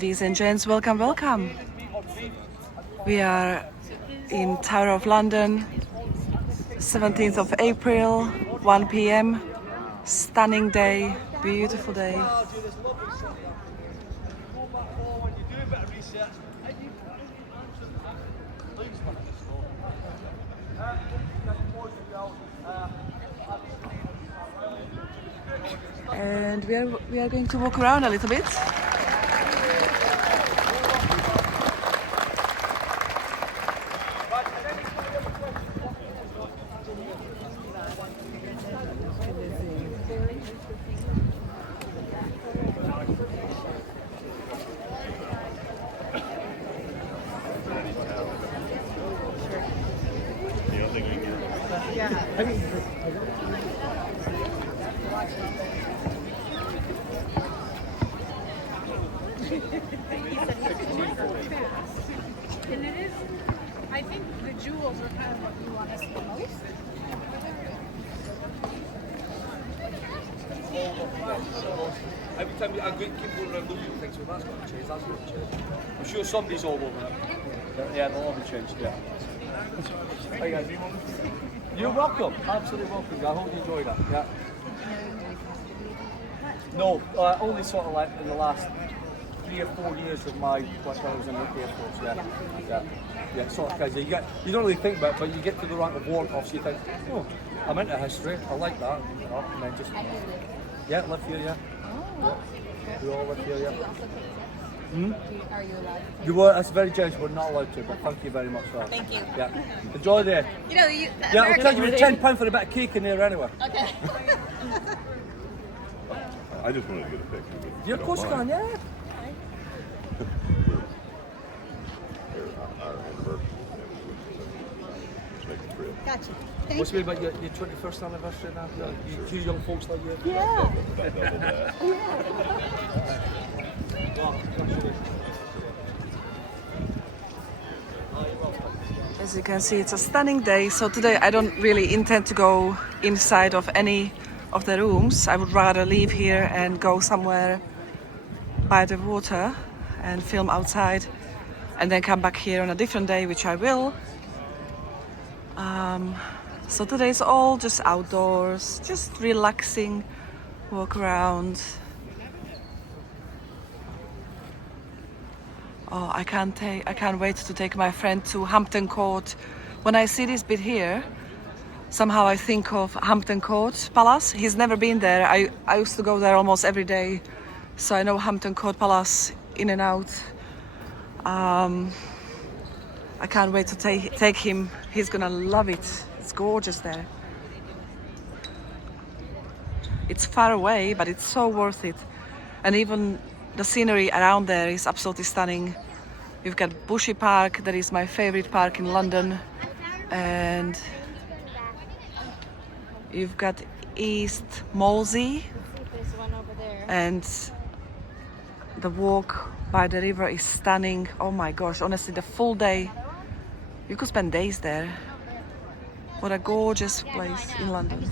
Ladies and gents, welcome, welcome. We are in Tower of London, 17th of April, 1 p.m. Stunning day, beautiful day. And we are going to walk around a little bit. And it is, I think the jewels are kind of what you want to see the most. Every time I keep going around looking at things, so that's got to change, that's got to change. I'm sure somebody's all over it. Yeah, they'll all be changed, yeah. Hi guys. You're welcome, absolutely welcome. I hope you enjoy that, yeah. No, only sort of like in the last 3 or 4 years of my, when I was in the Air Force, yeah, sort of crazy. You don't really think about it, but you get to the rank of Warrant Officer, you think, oh, I'm into history, I like that, you know, and then just, yeah, live here, yeah. We all live here, yeah. Are you allowed to? You were, that's very generous, we're not allowed to, but thank you very much for that. Thank you. Yeah. Enjoy there. You know, Yeah, I'll tell you with £10 for a bit of cake in there anyway. Okay. I just wanted to get a picture. Yeah, of course you can, yeah. Our anniversary. Let's make a trip. Gotcha. What's it about your 21st anniversary now? You two young folks like you? Yeah. Double that. As you can see, it's a stunning day. So today I don't really intend to go inside of any of the rooms. I would rather leave here and go somewhere by the water and film outside, and then come back here on a different day, which I will. So today's all just outdoors, just relaxing, walk around. Oh, I can't wait to take my friend to Hampton Court. When I see this bit here, somehow I think of Hampton Court Palace. He's never been there. I used to go there almost every day, so I know Hampton Court Palace in and out. I can't wait to take him. He's gonna love it. It's gorgeous there. It's far away, but it's so worth it. And even the scenery around there is absolutely stunning. You've got Bushy Park, that is my favorite park in London. And you've got East Molesey. And the walk by the river is stunning. Oh my gosh, honestly, the full day, you could spend days there. What a gorgeous place in London.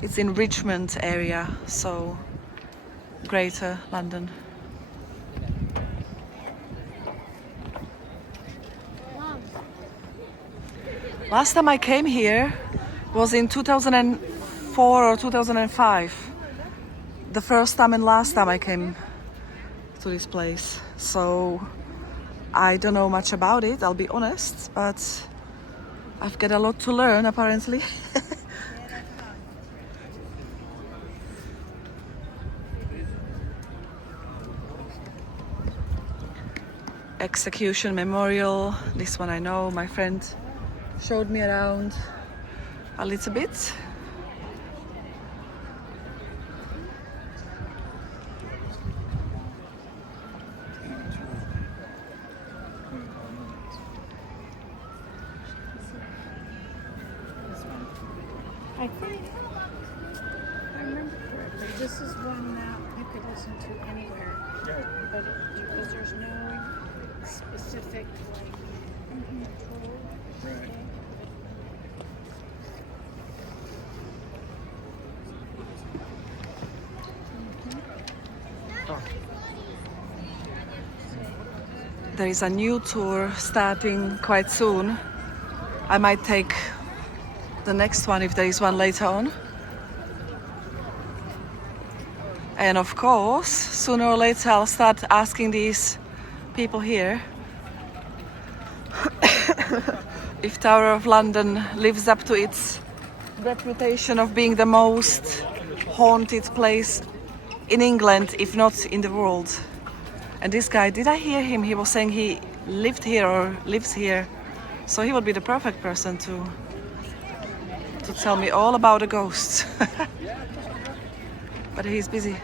It's in Richmond area, so Greater London. Last time I came here was in 2004 or 2005. The first time and last time I came to this place. So I don't know much about it, I'll be honest, but I've got a lot to learn apparently. Execution Memorial, this one I know, my friend showed me around a little bit. I think, I remember correctly, this is one that you could listen to anywhere. But because there's no specific, like, control. Right. there is a new tour starting quite soon. I might take the next one if there is one later on. And of course, sooner or later I'll start asking these people here if Tower of London lives up to its reputation of being the most haunted place in England, if not in the world. And this guy, did I hear him? He was saying he lived here or lives here. So he would be the perfect person to tell me all about the ghosts. But he's busy.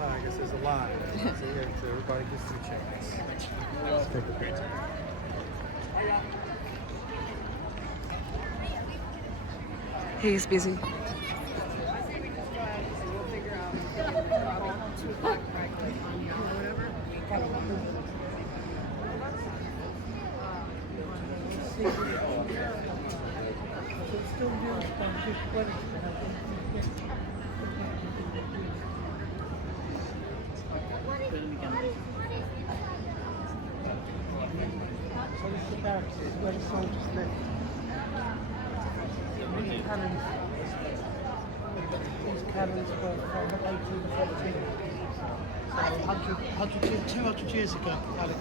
I guess there's a line. So everybody gets their chance. Take a picture. He's busy. Where the soldiers live. These cannons were from 1814. So 200 years ago, Alex.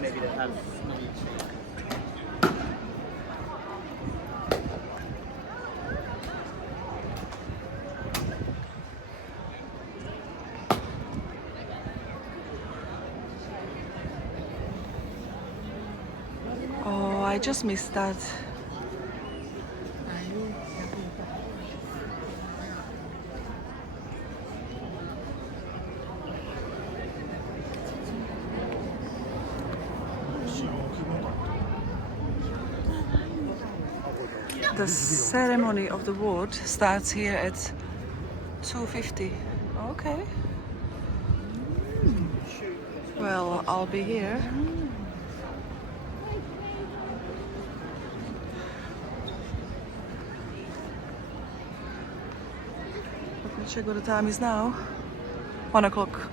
Maybe that has Oh, I just missed that. The ceremony of the ward starts here at 2:50. Okay. Well, I'll be here. Let me check what the time is now. 1 o'clock.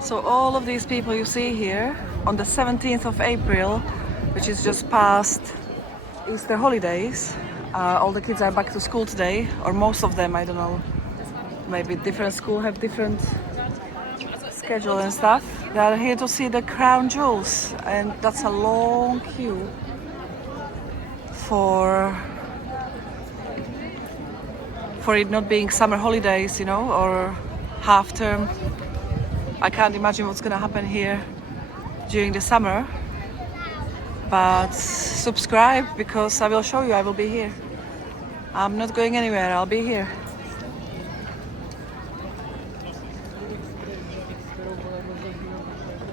So all of these people you see here on the 17th of April, which is just past Easter holidays, all the kids are back to school today, or most of them, I don't know. Maybe different school have different schedule and stuff. They are here to see the crown jewels, and that's a long queue for it not being summer holidays, you know, or half term. I can't imagine what's gonna happen here during the summer, but subscribe because I will show you. I will be here. I'm not going anywhere. I'll be here.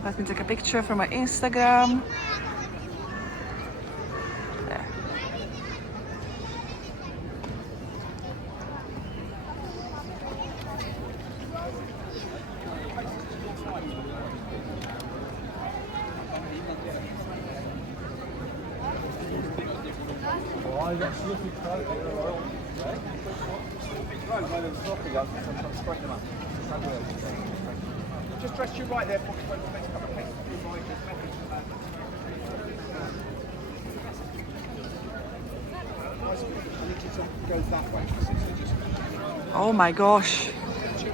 Let me take a picture for my Instagram. There. Just dress you right there for me. Goes that way. Oh my gosh,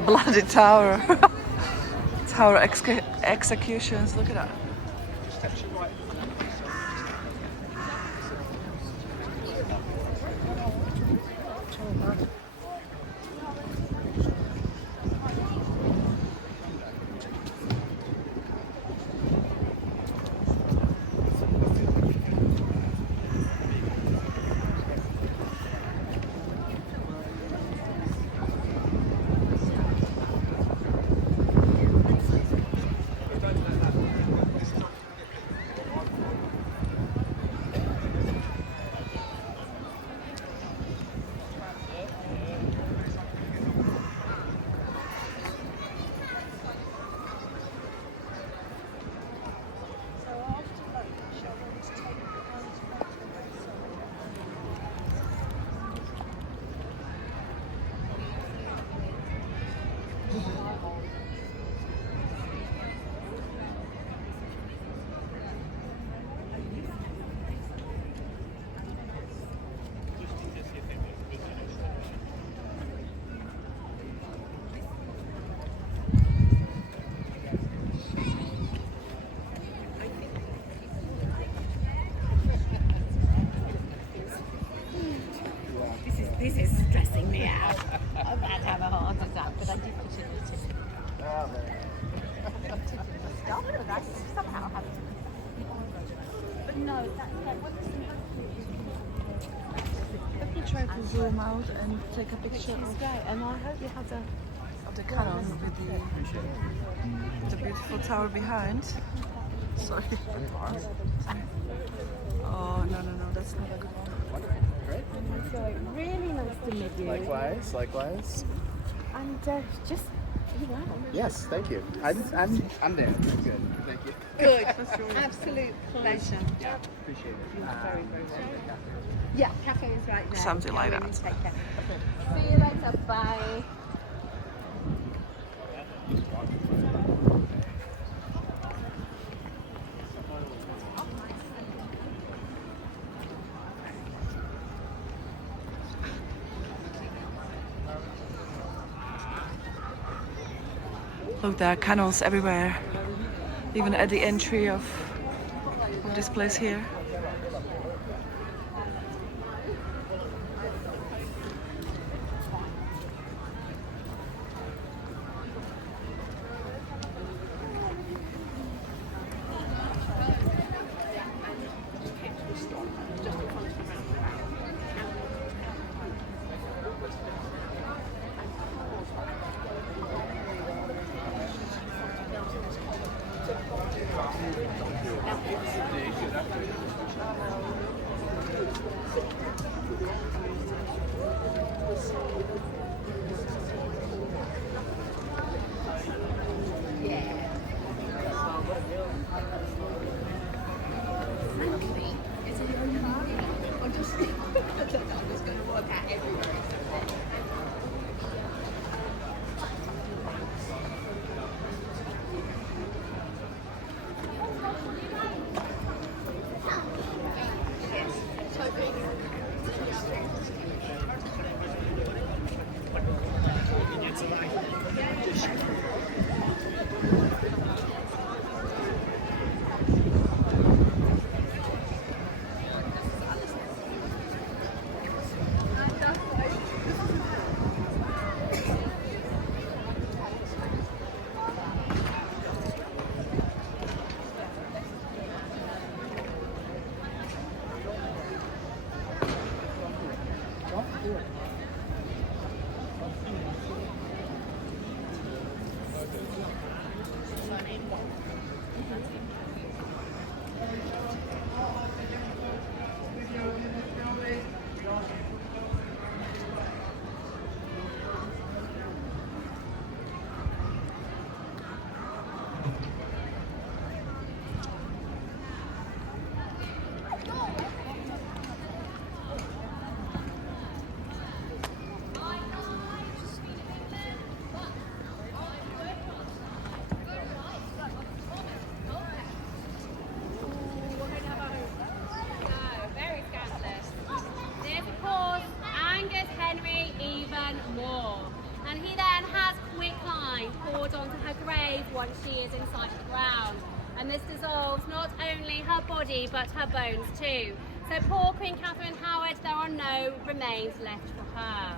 bloody tower. Tower executions, look at that. This is stressing me out. I'm about to have a heart attack, but I did push it. Stop, but that's somehow happened. But no, Let me try to zoom out and take a picture she's great, and I hope you have of the cannon with the beautiful tower behind. Sorry. Oh, no, that's not a good one. So really nice to meet you. Likewise. And just be well. Yes, thank you. I'm there. Good. Thank you. Good. Absolute pleasure. Yeah, appreciate it. Very, very well. Yeah, cafe is right there. Something like Really that. take care. See you later. Bye. Look, there are cannons everywhere, even at the entry of this place here. once she is inside the ground. And this dissolves not only her body but her bones too. So poor Queen Catherine Howard, there are no remains left for her.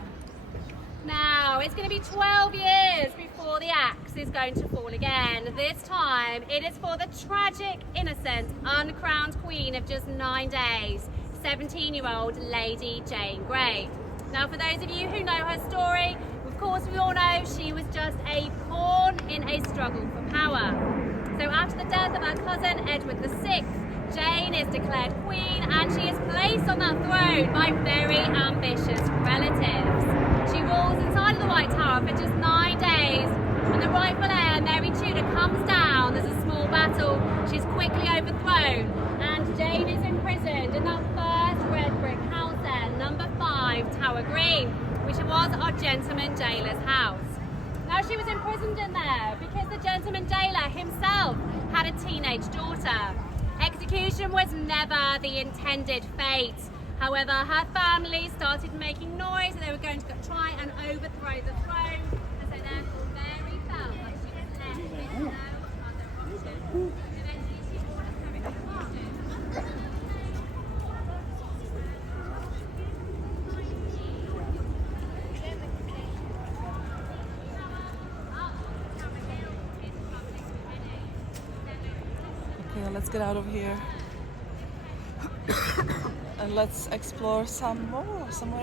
Now, it's going to be 12 years before the axe is going to fall again. This time, it is for the tragic, innocent, uncrowned queen of just 9 days, 17-year-old Lady Jane Grey. Now, for those of you who know her story, of course we all know she was just a pawn in a struggle for power. So after the death of her cousin Edward VI, Jane is declared queen and she is placed on that throne by very ambitious relatives. She rules inside of the White Tower for just 9 days. When the rightful heir, Mary Tudor, comes down, there's a small battle. She's quickly overthrown and Jane is imprisoned in that first red brick house there, number 5, Tower Green, which was our gentleman jailer's house. Now she was imprisoned in there because the gentleman jailer himself had a teenage daughter. Execution was never the intended fate. However, her family started making noise and they were going to try and overthrow the throne, and so therefore Mary felt that she was left with no other option. Eventually she ordered her execution. Okay, let's get out of here. And let's explore somewhere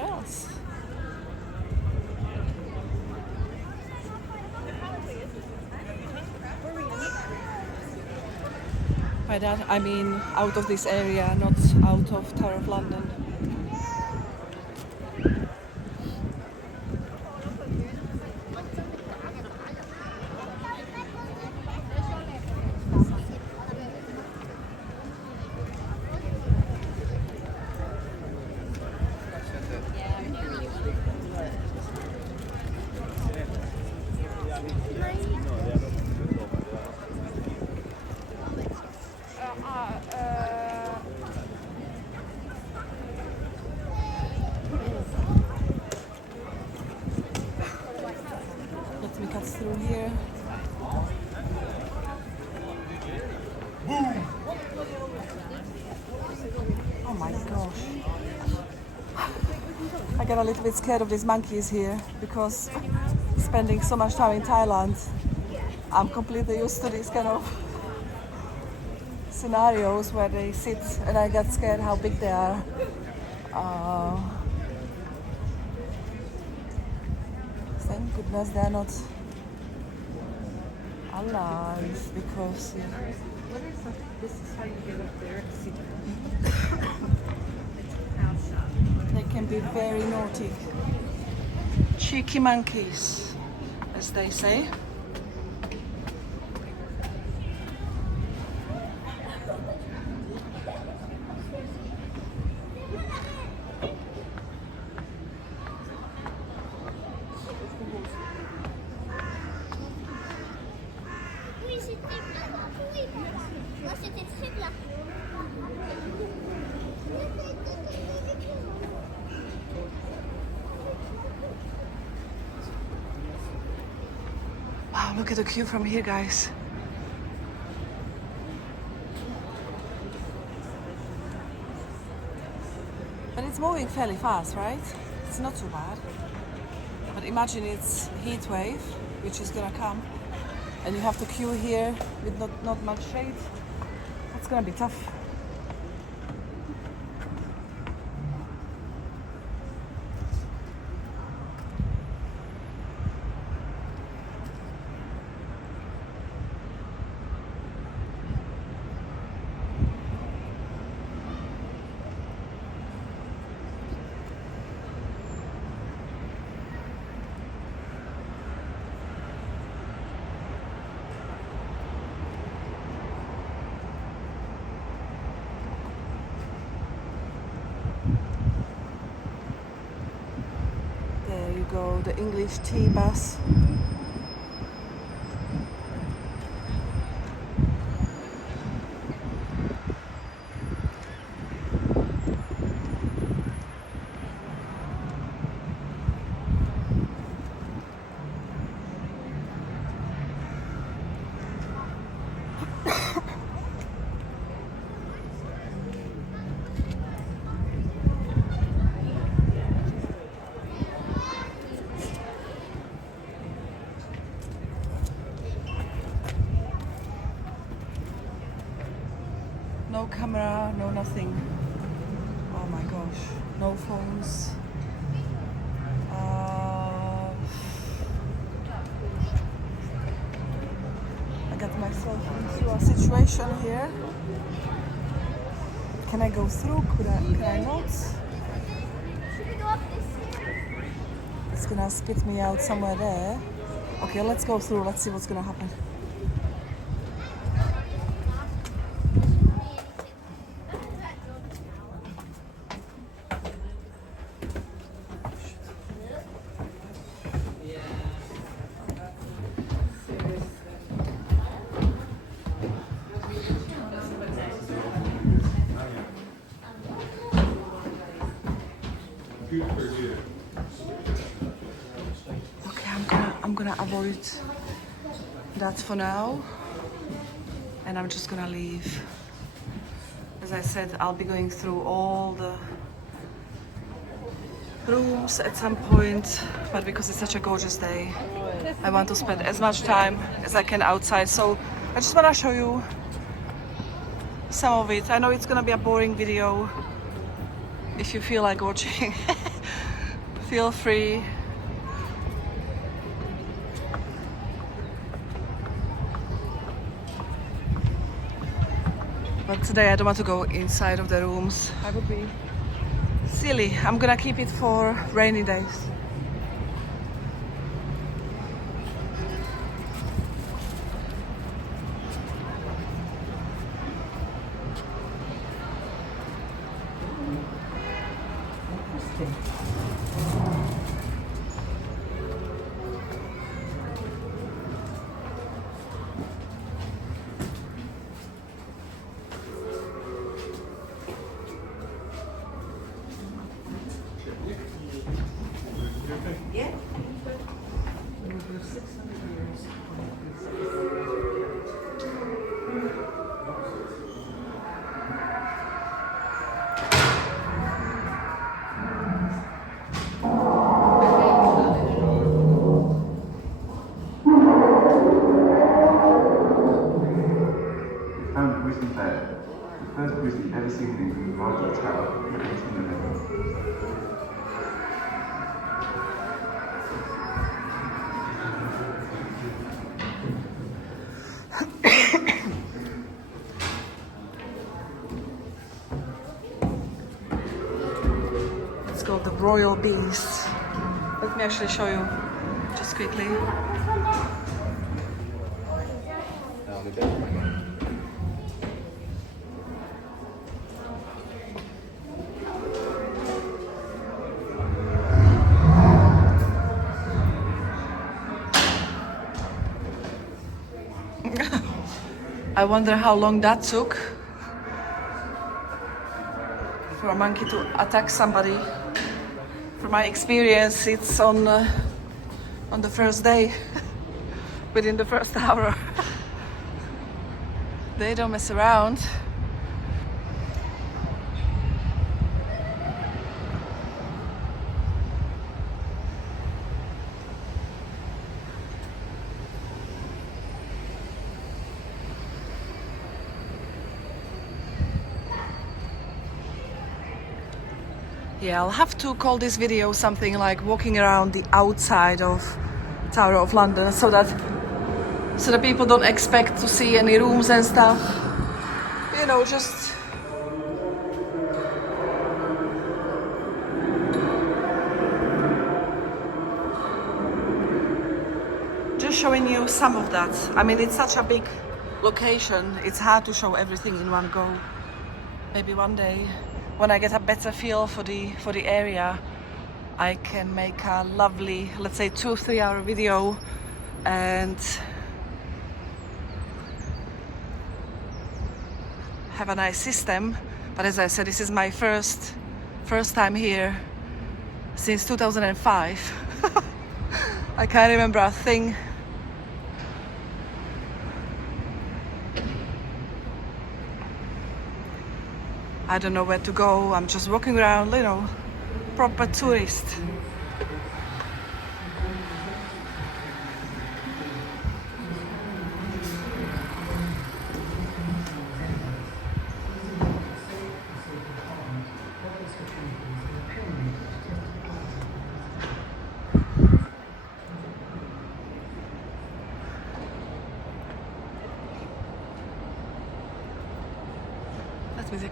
else. By that I mean out of this area, not out of Tower of London. Let me cut through here. Oh my gosh. I get a little bit scared of these monkeys here because spending so much time in Thailand, I'm completely used to these kind of scenarios where they sit and I get scared how big they are. Thank goodness they're not alive because This is how you get up there. they can be very naughty. Cheeky monkeys, as they say. Wow, look at the queue from here, guys. But it's moving fairly fast, right? It's not too bad. But imagine it's heat wave, which is gonna come, and you have to queue here with not much shade. That's gonna be tough. There you go, the English tea bus. camera, no nothing. Oh my gosh, no phones. I got myself into a situation here. Can I go through? Can I not? It's gonna spit me out somewhere there. Okay, let's go through. Let's see what's gonna happen. Okay, I'm gonna avoid that for now, and I'm just gonna leave. As I said, I'll be going through all the rooms at some point, but because it's such a gorgeous day, I want to spend as much time as I can outside. So I just want to show you some of it. I know it's gonna be a boring video. If you feel like watching, feel free. But today I don't want to go inside of the rooms. I would be silly. I'm gonna keep it for rainy days. It's called the Royal Beast. Let me actually show you just quickly. I wonder how long that took for a monkey to attack somebody. From my experience, it's on the first day, within the first hour. They don't mess around. Yeah, I'll have to call this video something like walking around the outside of Tower of London so that people don't expect to see any rooms and stuff. You know, just showing you some of that. I mean, it's such a big location, it's hard to show everything in one go. Maybe one day, when I get a better feel for the area, I can make a lovely, let's say 2-3 hour video and have a nice system. But as I said, this is my first time here since 2005. I can't remember a thing. I don't know where to go. I'm just walking around, you know, proper tourist.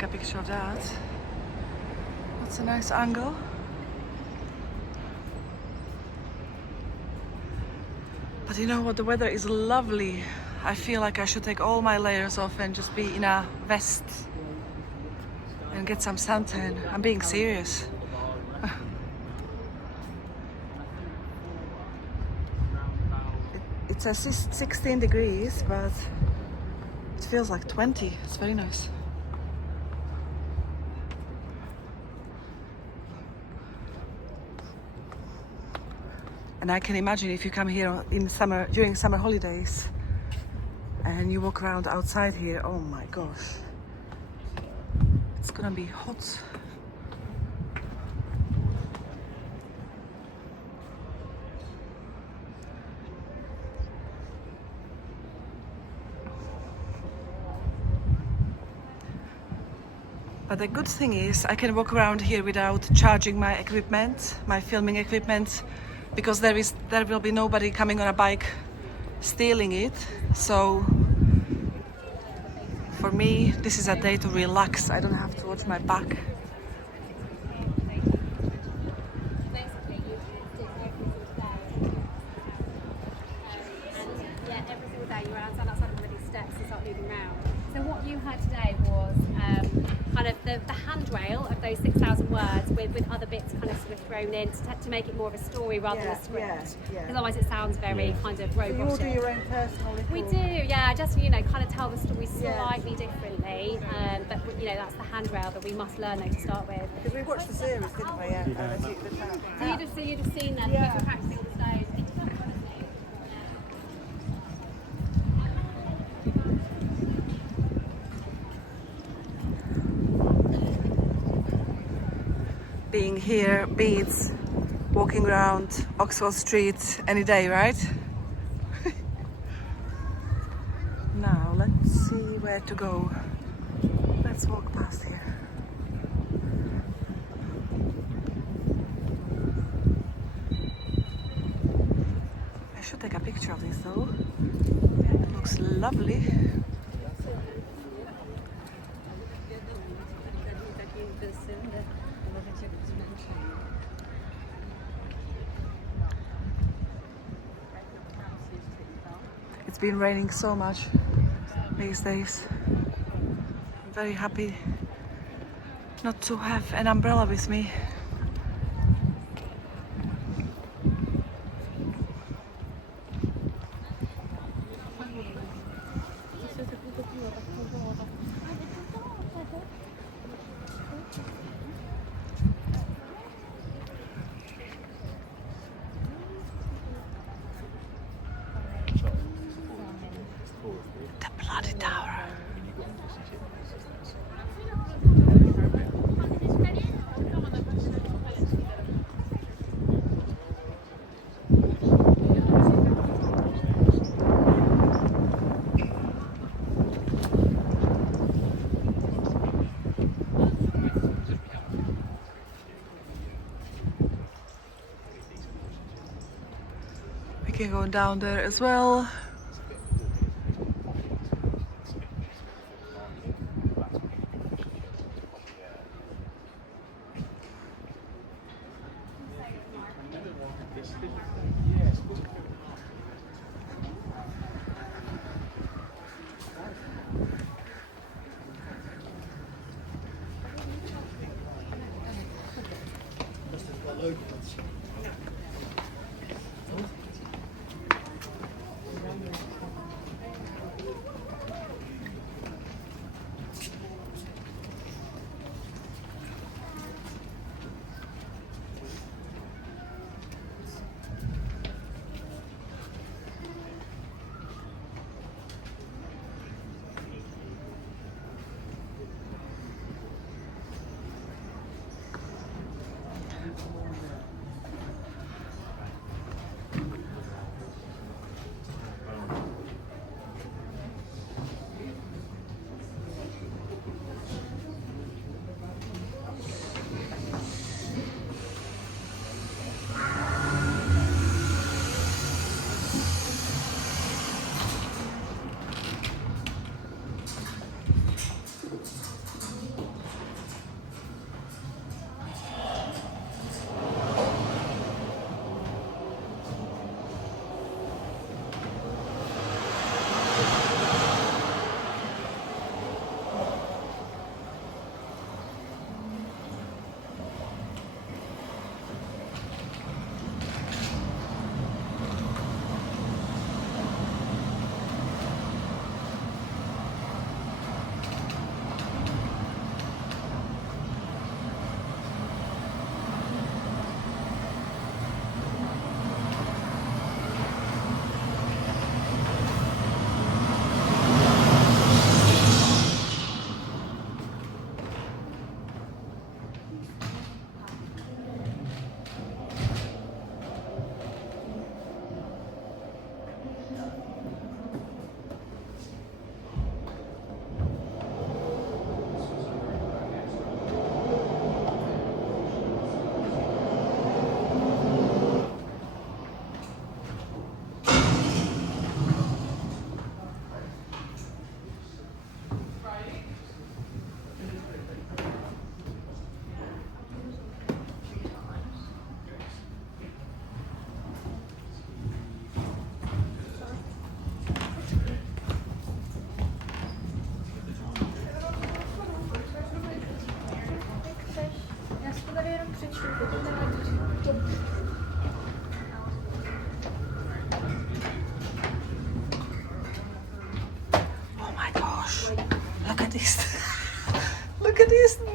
take a picture of that. That's a nice angle. But you know what? The weather is lovely. I feel like I should take all my layers off and just be in a vest and get some suntan. I'm being serious. It says 16 degrees, but it feels like 20. It's very nice. And I can imagine if you come here in summer, during summer holidays, and you walk around outside here, oh my gosh, it's gonna be hot. But the good thing is I can walk around here without charging my equipment, my filming equipment, because there will be nobody coming on a bike stealing it. So for me, this is a day to relax. I don't have to watch my back. So what you heard today was kind of the handrail of those 6,000 words with other bits kind of sort of thrown in to make it more of a story rather than a script. Because otherwise it sounds very kind of robotic. So you all do your own personal little... We do, yeah, just, you know, kind of tell the story slightly differently. But, you know, that's the handrail that we must learn though to start with. Because we watched the series, didn't we? So you'd have seen that, people practicing all the stones. Being here beats walking around Oxford Street any day, right? Now let's see where to go. Let's walk past here. I should take a picture of this though. It looks lovely. It's been raining so much these days. I'm very happy not to have an umbrella with me. The bloody tower. We can go down there as well.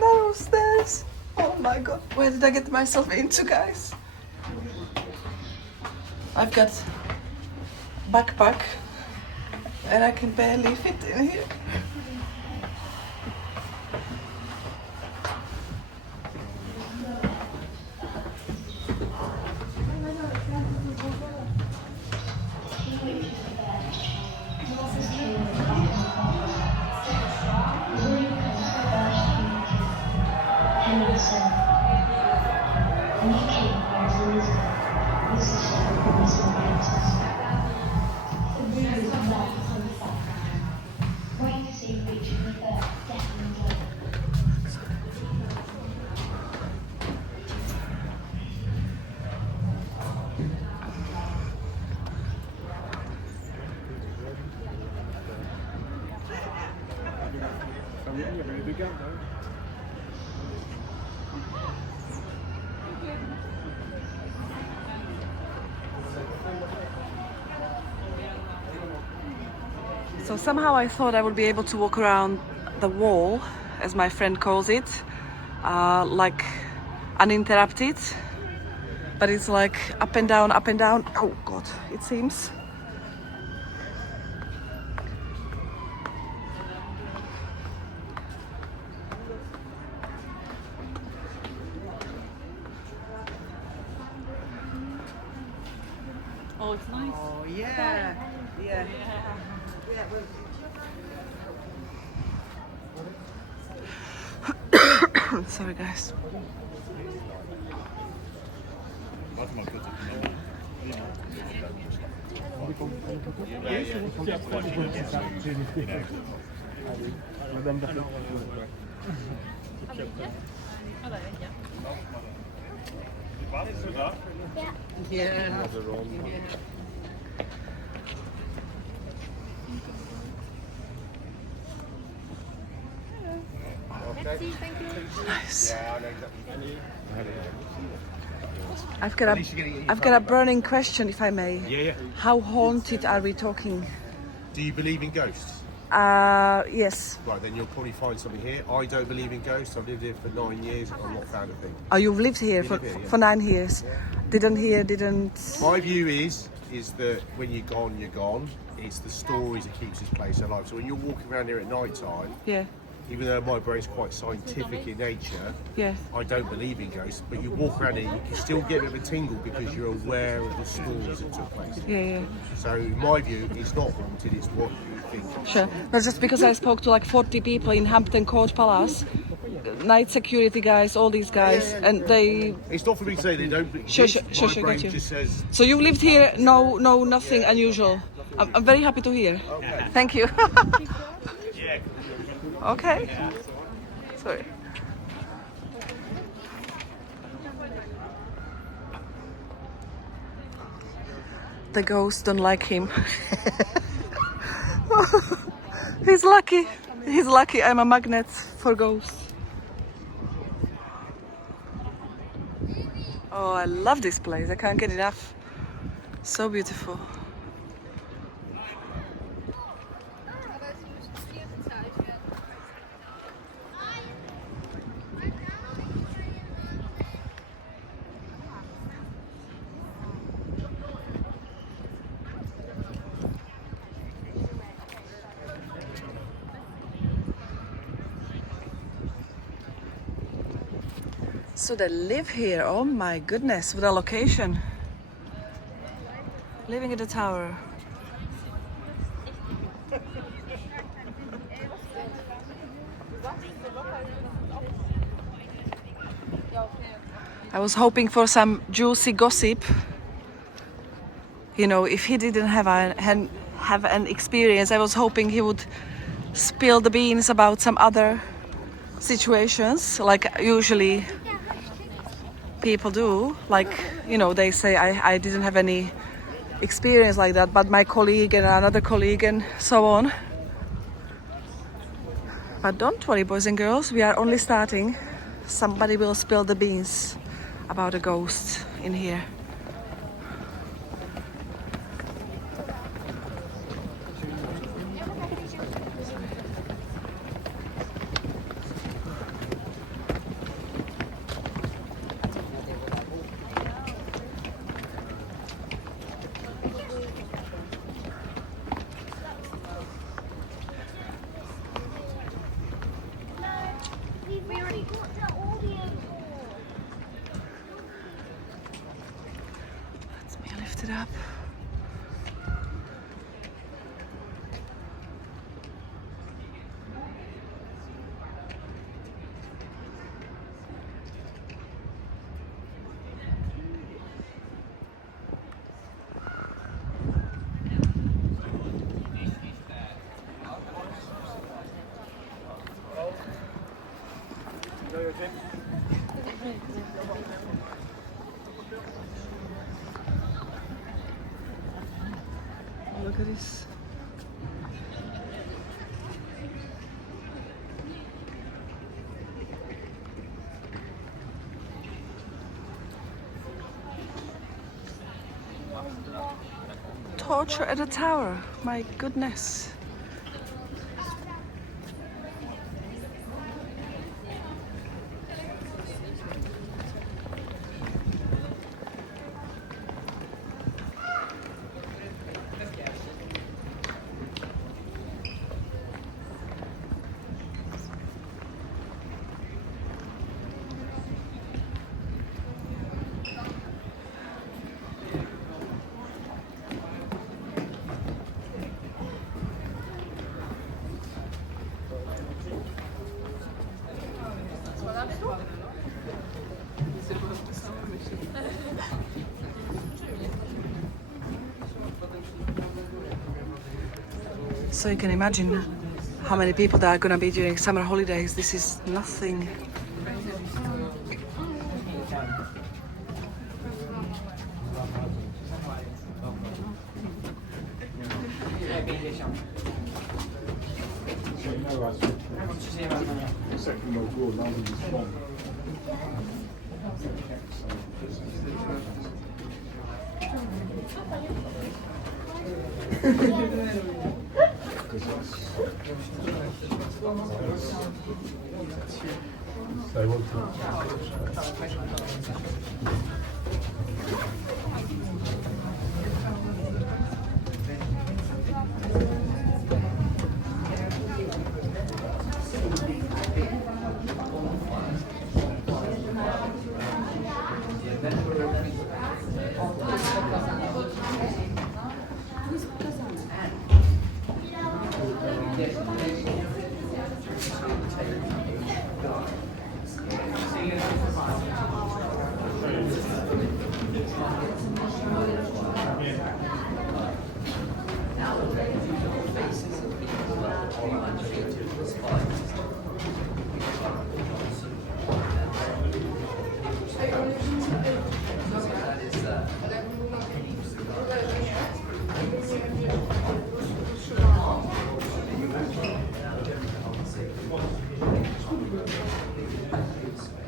narrow stairs. Oh my god, where did I get myself into, guys? I've got backpack and I can barely fit in here. So somehow I thought I would be able to walk around the wall, as my friend calls it, like uninterrupted. But it's like up and down, up and down. Oh God, it seems. Oh, it's nice. Oh, yeah. Yeah. Sorry, guys. Yeah. Nice. I've got a burning question, if I may. Yeah. How haunted are we talking? Do you believe in ghosts? Yes. Right, then you'll probably find something here. I don't believe in ghosts. I've lived here for 9 years and I've not found a thing. Oh, you've lived here We live here, yeah. for 9 years. Didn't. My view is that when you're gone, you're gone. It's the stories that keeps this place alive. So when you're walking around here at night time, Yeah, even though my brain's quite scientific in nature, yeah. I don't believe in ghosts, but you walk around here, you can still get a bit of a tingle because you're aware of the stories that took place. Yeah. So in my view, it's not haunted, it's what you think. Sure. That's just because I spoke to like 40 people in Hampton Court Palace, night security guys, all these guys, and they. It's not for me to say they don't. Sure, My brain got you. just says. So you've lived here? No, nothing unusual. I'm very happy to hear. Okay. Thank you. Okay. Sorry. The ghosts don't like him. He's lucky. He's lucky. I'm a magnet for ghosts. Oh, I love this place. I can't get enough. So beautiful. So they live here, oh my goodness, with a location. Living in the tower. I was hoping for some juicy gossip. You know, if he didn't have an experience, I was hoping he would spill the beans about some other situations, like usually people do. Like, you know, they say I didn't have any experience like that, but my colleague and another colleague and so on. But don't worry, boys and girls, we are only starting. Somebody will spill the beans about a ghost in here. it up. Look at this. Torture at a tower, my goodness. So you can imagine how many people there are going to be during summer holidays. This is nothing.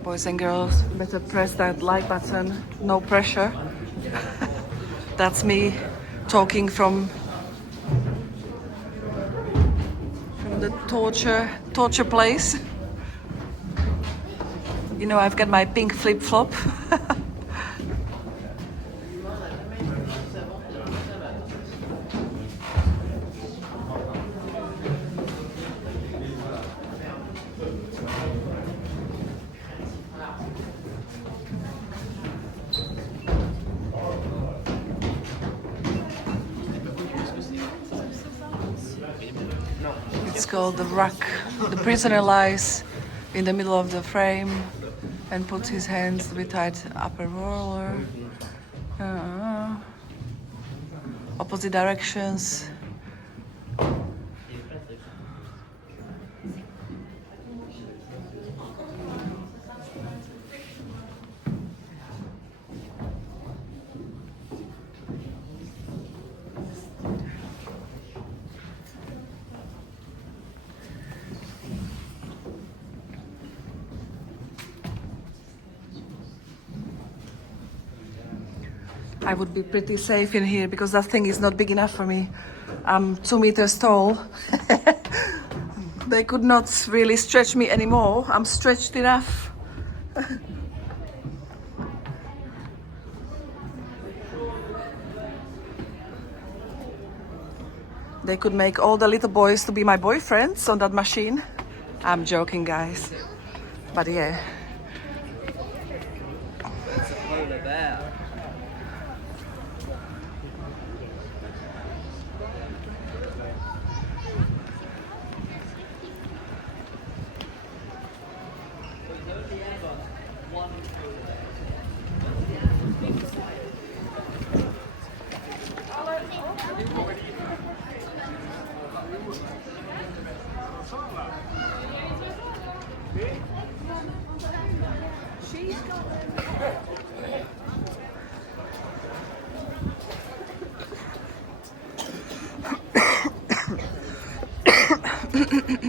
Boys and girls, better press that like button. No pressure. That's me talking from the torture place. You know, I've got my pink flip-flop. It's called the rack. The prisoner lies in the middle of the frame and puts his hands beside upper roller. Opposite directions. I would be pretty safe in here because that thing is not big enough for me. I'm 2 meters tall. They could not really stretch me anymore. I'm stretched enough. They could make all the little boys to be my boyfriends on that machine. I'm joking, guys. But yeah. Il est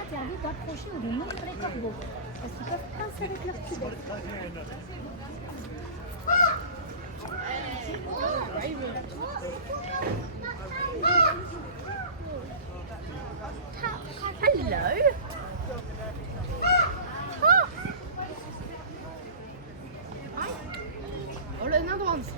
interdit d'approcher ou de nourrir les corbeaux, parce qu'ils peuvent pincer avec leur petit bec. Hello. Oh, le nain de Hans.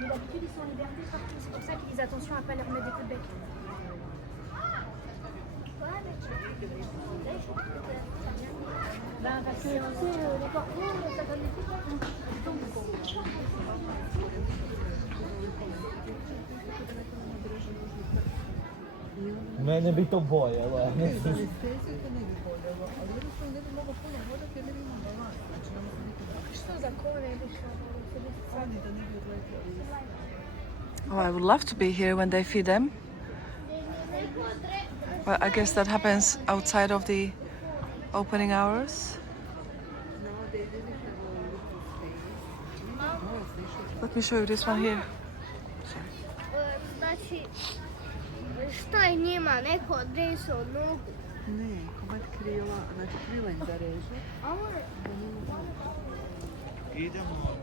Mais d'habitude, ils sont en liberté partout. C'est pour ça qu'ils disent attention à ne pas leur mettre des coups de bec. Ben, parce que, tu sais, les corbeaux, ça donne des coups de bec. Mene bi to bojalo. Oh, I would love to be here when they feed them. But I guess that happens outside of the opening hours. Let me show you this one here. Znači, šta je njima, neko odresao nogu? Ne, komad krila, znači krila im zarežu. Idemo.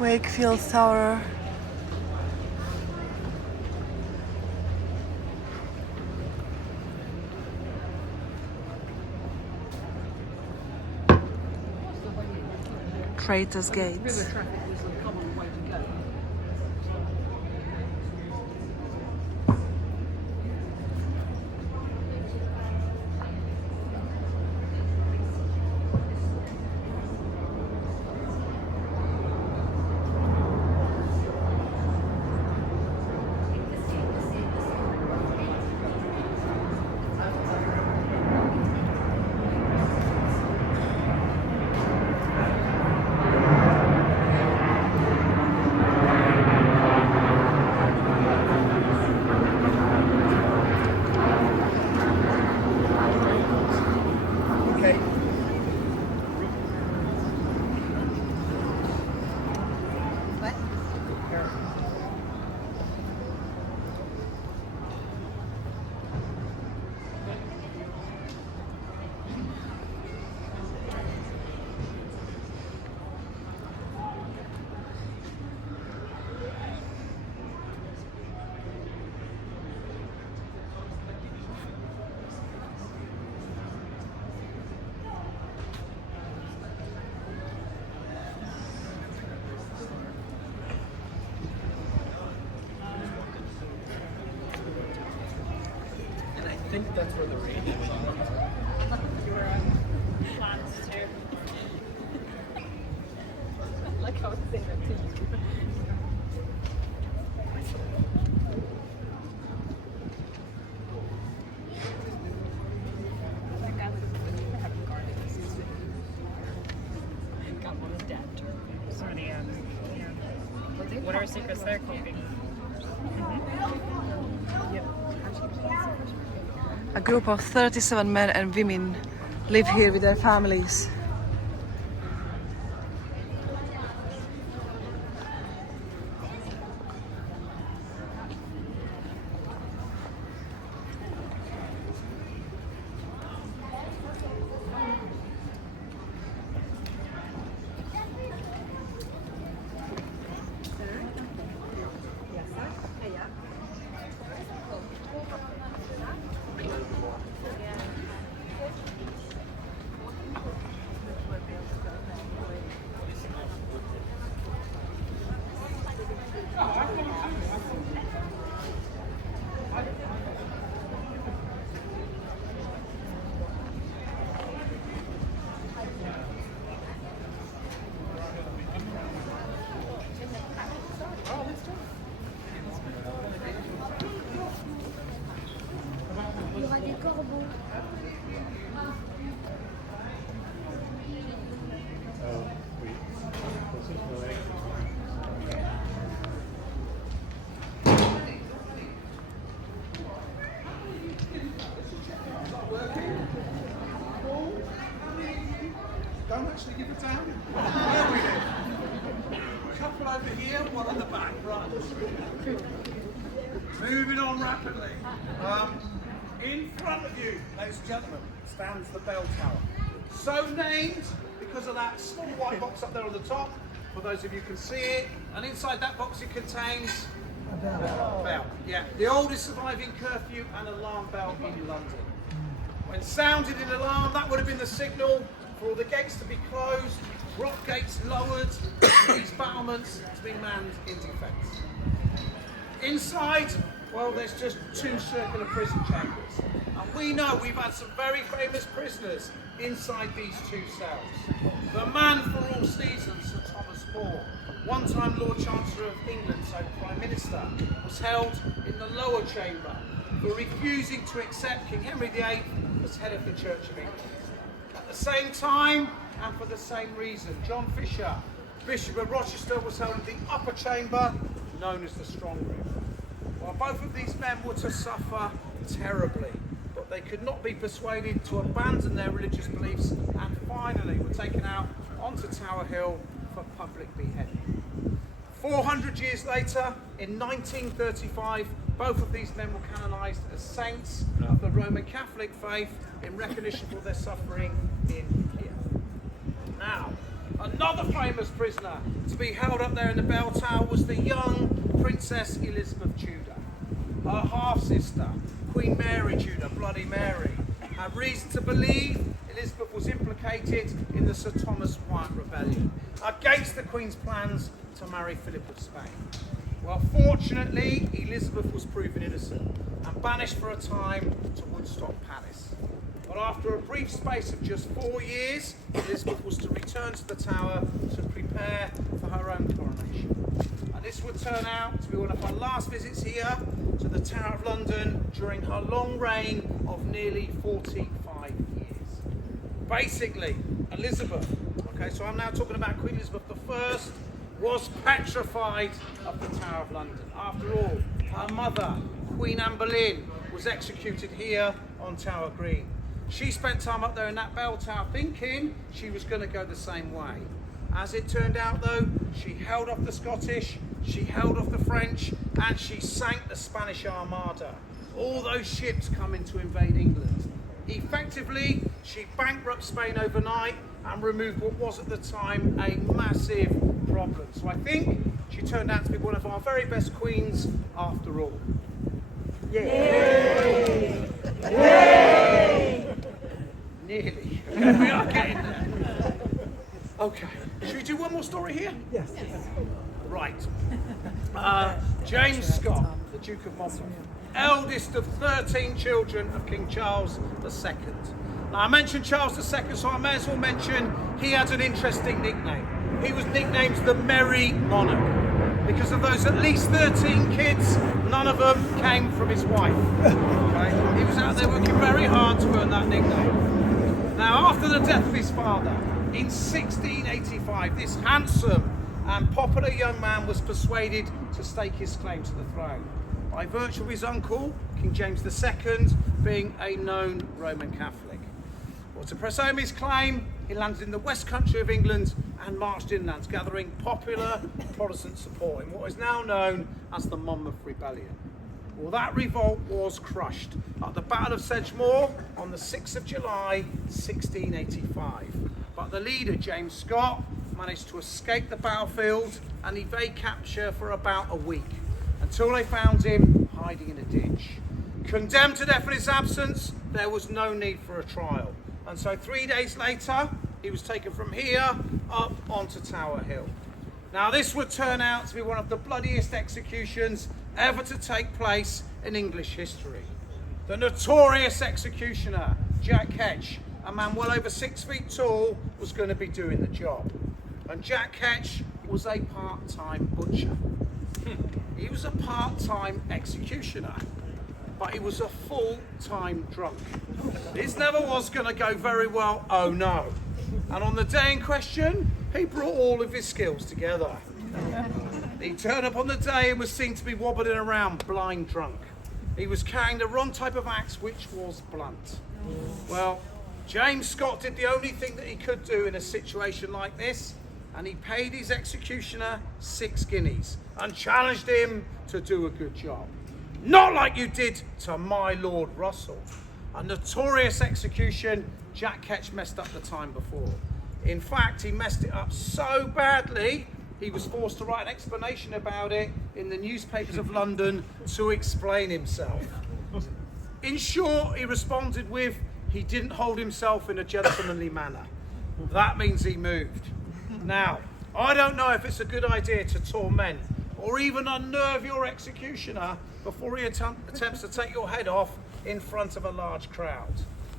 Wakefield Tower. Traitors Gates. think that's where the range is. You were on plans too. Like I was saying that to you. What are secrets they're keeping? A group of 37 men and women live here with their families. Il y aura des corbeaux. Don't actually give it down. Couple over here, one at the back, right. Moving on rapidly. In front of you, ladies and gentlemen, stands the bell tower. So named because of that small white box up there on the top, for those of you who can see it. And inside that box it contains a bell. Yeah, the oldest surviving curfew and alarm bell in London. When sounded in alarm, that would have been the signal for all the gates to be closed, rock gates lowered, these battlements to be manned in defence. Inside, well, there's just two circular prison chambers. And we know we've had some very famous prisoners inside these two cells. The man for all seasons, Sir Thomas More, one-time Lord Chancellor of England, so Prime Minister, was held in the lower chamber for refusing to accept King Henry VIII as head of the Church of England. At the same time, and for the same reason, John Fisher, Bishop of Rochester, was held in the upper chamber, known as the Strong Room. While both of these men were to suffer terribly, but they could not be persuaded to abandon their religious beliefs and finally were taken out onto Tower Hill for public beheading. 400 years later, in 1935, both of these men were canonised as saints of the Roman Catholic faith in recognition for their suffering in here. Now, another famous prisoner to be held up there in the bell tower was the young Princess Elizabeth Tudor. Her half-sister, Queen Mary Tudor, Bloody Mary, had reason to believe Elizabeth was implicated in the Sir Thomas Wyatt rebellion against the Queen's plans to marry Philip of Spain. Well, fortunately, Elizabeth was proven innocent and banished for a time to Woodstock Palace. But after a brief space of just 4 years, Elizabeth was to return to the Tower to prepare for her own coronation. And this would turn out to be one of her last visits here to the Tower of London during her long reign of nearly 45 years. Basically, Elizabeth, okay, so I'm now talking about Queen Elizabeth I, was petrified of the Tower of London. After all, her mother, Queen Anne Boleyn, was executed here on Tower Green. She spent time up there in that bell tower thinking she was going to go the same way. As it turned out though, she held off the Scottish, she held off the French, and she sank the Spanish Armada. All those ships coming to invade England. Effectively, she bankrupted Spain overnight and removed what was at the time a massive problem. So I think she turned out to be one of our very best queens after all. Yay! Yay! Nearly. We are getting there. Okay. Should we do one more story here? Yes. Right. James Scott, the Duke of Monmouth. eldest of 13 children of King Charles II. Now, I mentioned Charles II, so I may as well mention he had an interesting nickname. He was nicknamed the Merry Monarch because of those at least 13 kids, none of them came from his wife. Okay? He was out there working very hard to earn that nickname. Now, after the death of his father, in 1685, this handsome and popular young man was persuaded to stake his claim to the throne by virtue of his uncle, King James II, being a known Roman Catholic. Well, to press home his claim, he landed in the west country of England and marched inland, gathering popular Protestant support in what is now known as the Monmouth Rebellion. Well, that revolt was crushed at the Battle of Sedgemoor on the 6th of July, 1685. But the leader, James Scott, managed to escape the battlefield and evade capture for about a week, until they found him hiding in a ditch. Condemned to death in his absence, there was no need for a trial. And so 3 days later, he was taken from here up onto Tower Hill. Now, this would turn out to be one of the bloodiest executions ever to take place in English history. The notorious executioner, Jack Ketch, a man well over 6 feet tall, was going to be doing the job. And Jack Ketch was a part-time butcher. He was a part-time executioner, but he was a full-time drunk. This never was going to go very well, oh no. And on the day in question, he brought all of his skills together. He turned up on the day and was seen to be wobbling around blind drunk. He was carrying the wrong type of axe, which was blunt. Well, James Scott did the only thing that he could do in a situation like this, and he paid his executioner 6 guineas and challenged him to do a good job. Not like you did to my Lord Russell, a notorious execution Jack Ketch messed up the time before. In fact, he messed it up so badly, he was forced to write an explanation about it in the newspapers of London to explain himself. In short, he responded with, he didn't hold himself in a gentlemanly manner. That means he moved. Now, I don't know if it's a good idea to torment or even unnerve your executioner before he attempts to take your head off in front of a large crowd.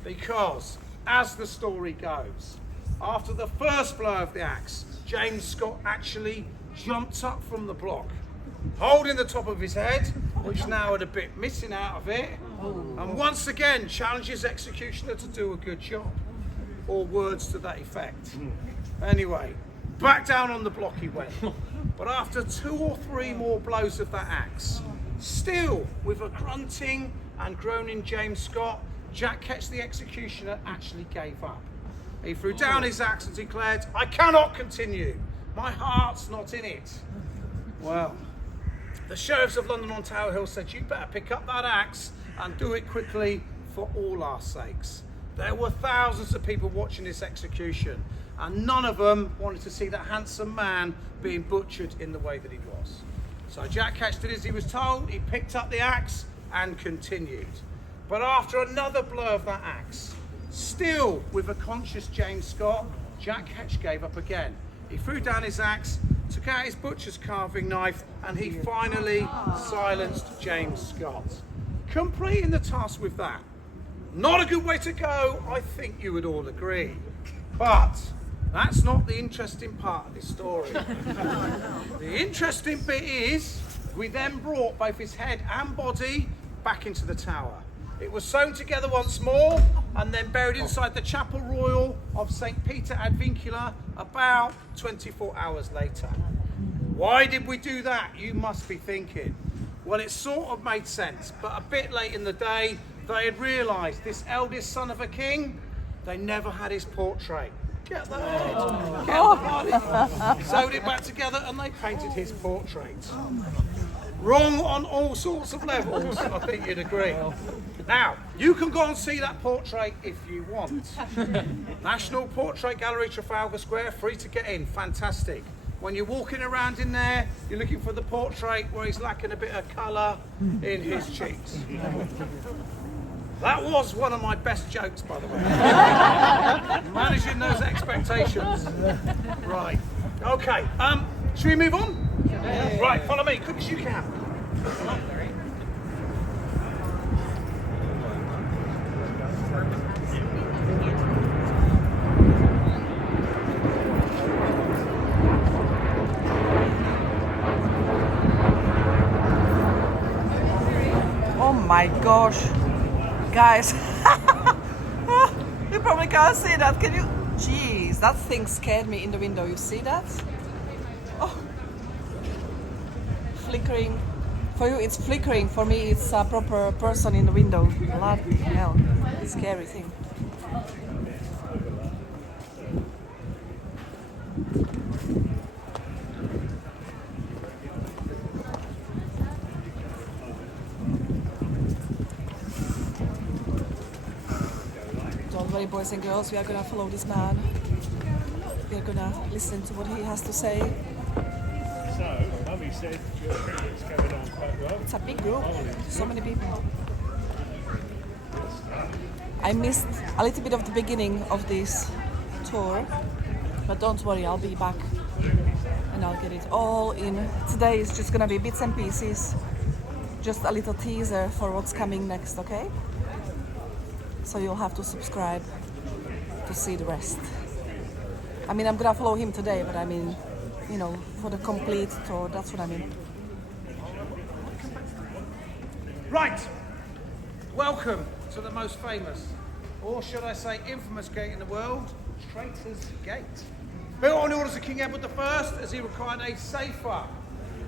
Because, as the story goes, after the first blow of the axe, James Scott actually jumped up from the block, holding the top of his head, which now had a bit missing out of it, and once again challenged his executioner to do a good job, or words to that effect. Anyway, back down on the block he went, but after 2 or 3 more blows of that axe, still with a grunting and groaning James Scott, Jack Ketch the executioner actually gave up. He threw down his axe and declared, "I cannot continue. My heart's not in it." Well, the sheriffs of London on Tower Hill said, "You better pick up that axe and do it quickly for all our sakes." There were thousands of people watching this execution, and none of them wanted to see that handsome man being butchered in the way that he was. So Jack Ketch did as he was told. He picked up the axe and continued. But after another blow of that axe, still with a conscious James Scott, Jack Ketch gave up again. He threw down his axe, took out his butcher's carving knife, and he finally silenced James Scott, completing the task with that. Not a good way to go, I think you would all agree. But that's not the interesting part of this story. The interesting bit is, we then brought both his head and body back into the tower. It was sewn together once more and then buried inside the Chapel Royal of St. Peter ad Vincula about 24 hours later. Why did we do that, you must be thinking? Well, it sort of made sense, but a bit late in the day, they had realised this eldest son of a king, they never had his portrait. Get the head, get the body. Sewed it back together and they painted his portrait. Wrong on all sorts of levels, I think you'd agree. Now, you can go and see that portrait if you want. National Portrait Gallery, Trafalgar Square, free to get in, fantastic. When you're walking around in there, you're looking for the portrait where he's lacking a bit of colour in his cheeks. That was one of my best jokes, by the way. Managing those expectations. Right, okay, should we move on? Right, follow me, quick as you can. my gosh. Guys. You probably can't see that. Can you? Jeez, that thing scared me in the window. You see that? Oh. Flickering. For you it's flickering. For me it's a proper person in the window. Bloody hell. Scary thing. Don't worry, boys and girls, we are gonna follow this man. We are gonna listen to what he has to say. So, Mummy said your cricket's going on quite well. It's a big group, so many people. I missed a little bit of the beginning of this tour, but don't worry, I'll be back and I'll get it all in. Today is just gonna be bits and pieces, just a little teaser for what's coming next, okay? So you'll have to subscribe to see the rest. I mean, I'm gonna follow him today, but I mean, you know, for the complete tour, that's what I mean. Right, welcome to the most famous, or should I say infamous gate in the world, Traitor's Gate. Built on orders of King Edward I as he required a safer,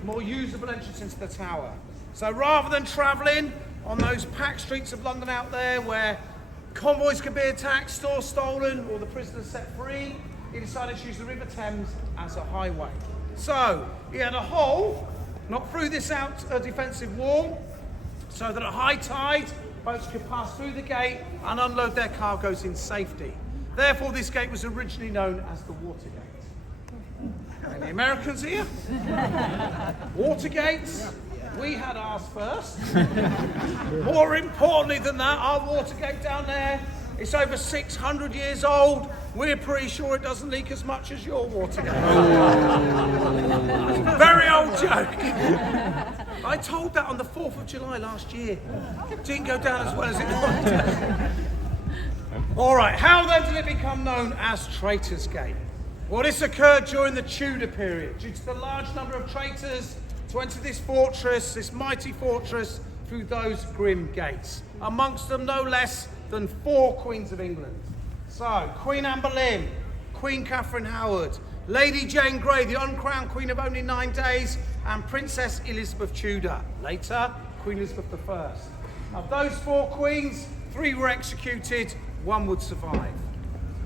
more usable entrance into the tower. So rather than travelling on those packed streets of London out there where convoys could be attacked, stores stolen, or the prisoners set free, he decided to use the River Thames as a highway. So he had a hole, not through this defensive wall, so that at high tide, boats could pass through the gate and unload their cargoes in safety. Therefore, this gate was originally known as the Watergate. Any Americans here? Watergates? We had ours first. More importantly than that, our Watergate down there, it's over 600 years old. We're pretty sure it doesn't leak as much as your Watergate. Very old joke. I told that on the 4th of July last year. Didn't go down as well as it was. All right, how then did it become known as Traitor's Gate? Well, this occurred during the Tudor period, due to the large number of traitors to enter this fortress, this mighty fortress, through those grim gates. Amongst them, no less than 4 Queens of England. So, Queen Anne Boleyn, Queen Catherine Howard, Lady Jane Grey, the uncrowned Queen of only 9 days, and Princess Elizabeth Tudor, later Queen Elizabeth I. Of those 4 queens, 3 were executed, 1 would survive.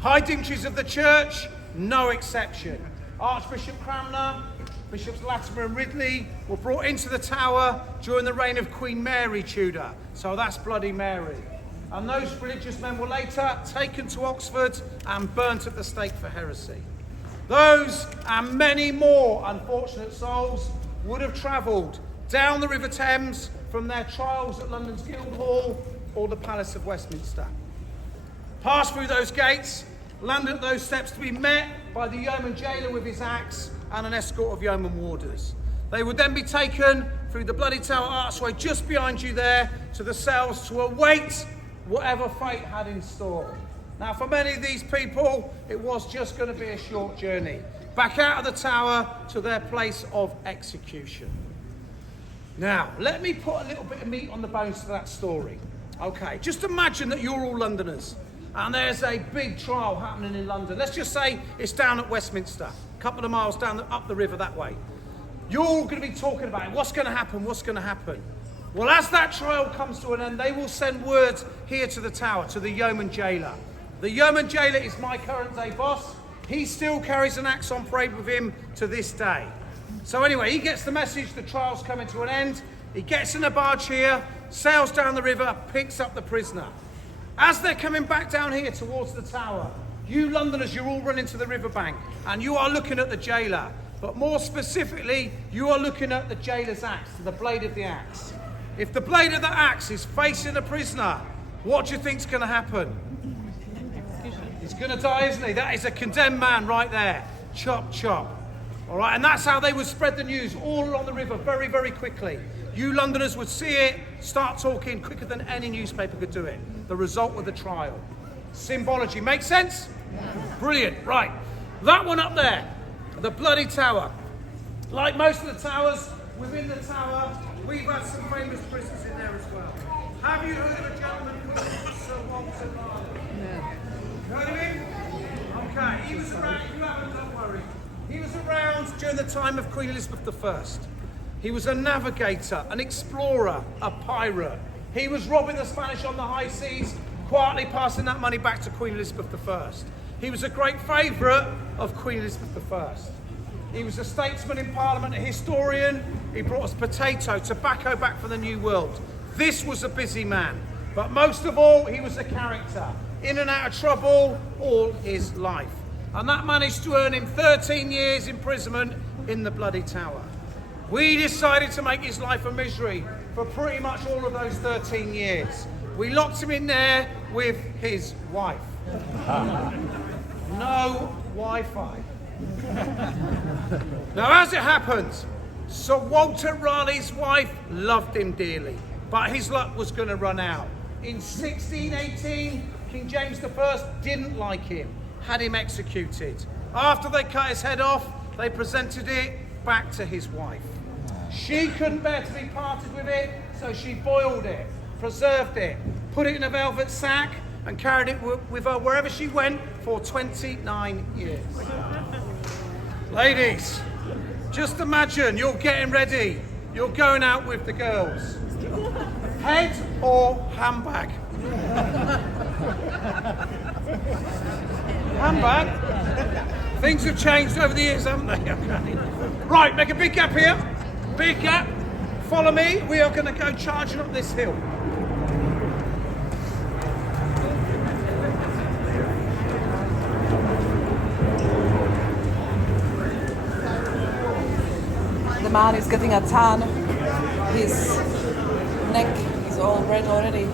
High dignitaries of the church, no exception. Archbishop Cranmer, Bishops Latimer and Ridley were brought into the Tower during the reign of Queen Mary Tudor, so that's Bloody Mary. And those religious men were later taken to Oxford and burnt at the stake for heresy. Those and many more unfortunate souls would have travelled down the River Thames from their trials at London's Guildhall or the Palace of Westminster. Passed through those gates, landed at those steps to be met by the yeoman jailer with his axe and an escort of yeoman warders. They would then be taken through the Bloody Tower archway just behind you there to the cells to await whatever fate had in store. Now, for many of these people, it was just going to be a short journey back out of the tower to their place of execution. Now, let me put a little bit of meat on the bones to that story. Okay, just imagine that you're all Londoners and there's a big trial happening in London. Let's just say it's down at Westminster, a couple of miles down up the river that way. You're all going to be talking about it. What's going to happen? What's going to happen? Well, as that trial comes to an end, they will send word here to the tower, to the yeoman jailer. The yeoman jailer is my current day boss. He still carries an axe on parade with him to this day. So anyway, he gets the message, the trial's coming to an end. He gets in a barge here, sails down the river, picks up the prisoner. As they're coming back down here towards the tower, you Londoners, you're all running to the riverbank and you are looking at the jailer. But more specifically, you are looking at the jailer's axe, the blade of the axe. If the blade of the axe is facing the prisoner, what do you think's going to happen? He's going to die, isn't he? That is a condemned man right there. Chop, chop. All right, and that's how they would spread the news all along the river very, very quickly. You Londoners would see it, start talking quicker than any newspaper could do it. The result of the trial. Symbology. Make sense? Brilliant. Right. That one up there, the Bloody Tower. Like most of the towers, within the tower, we've had some famous prisons in there as well. Have you heard of a gentleman called Sir Walter Raleigh? Heard of him? Okay, he was around, if you haven't, don't worry. He was around during the time of Queen Elizabeth I. He was a navigator, an explorer, a pirate. He was robbing the Spanish on the high seas, quietly passing that money back to Queen Elizabeth I. He was a great favourite of Queen Elizabeth I. He was a statesman in Parliament, a historian. He brought us potato, tobacco back from the New World. This was a busy man, but most of all, he was a character. In and out of trouble all his life. And that managed to earn him 13 years imprisonment in the bloody tower. We decided to make his life a misery for pretty much all of those 13 years. We locked him in there with his wife. No Wi-Fi. Now, as it happens, Sir Walter Raleigh's wife loved him dearly, but his luck was going to run out. In 1618, King James I didn't like him, had him executed. After they cut his head off, they presented it back to his wife. She couldn't bear to be parted with it, so she boiled it, preserved it, put it in a velvet sack, and carried it with her wherever she went for 29 years. Ladies, just imagine you're getting ready. You're going out with the girls. Head or handbag? Handbag? Things have changed over the years, haven't they? Right, make a big gap here. Big gap. Follow me. We are going to go charging up this hill. The man is getting a tan. His neck is all red already.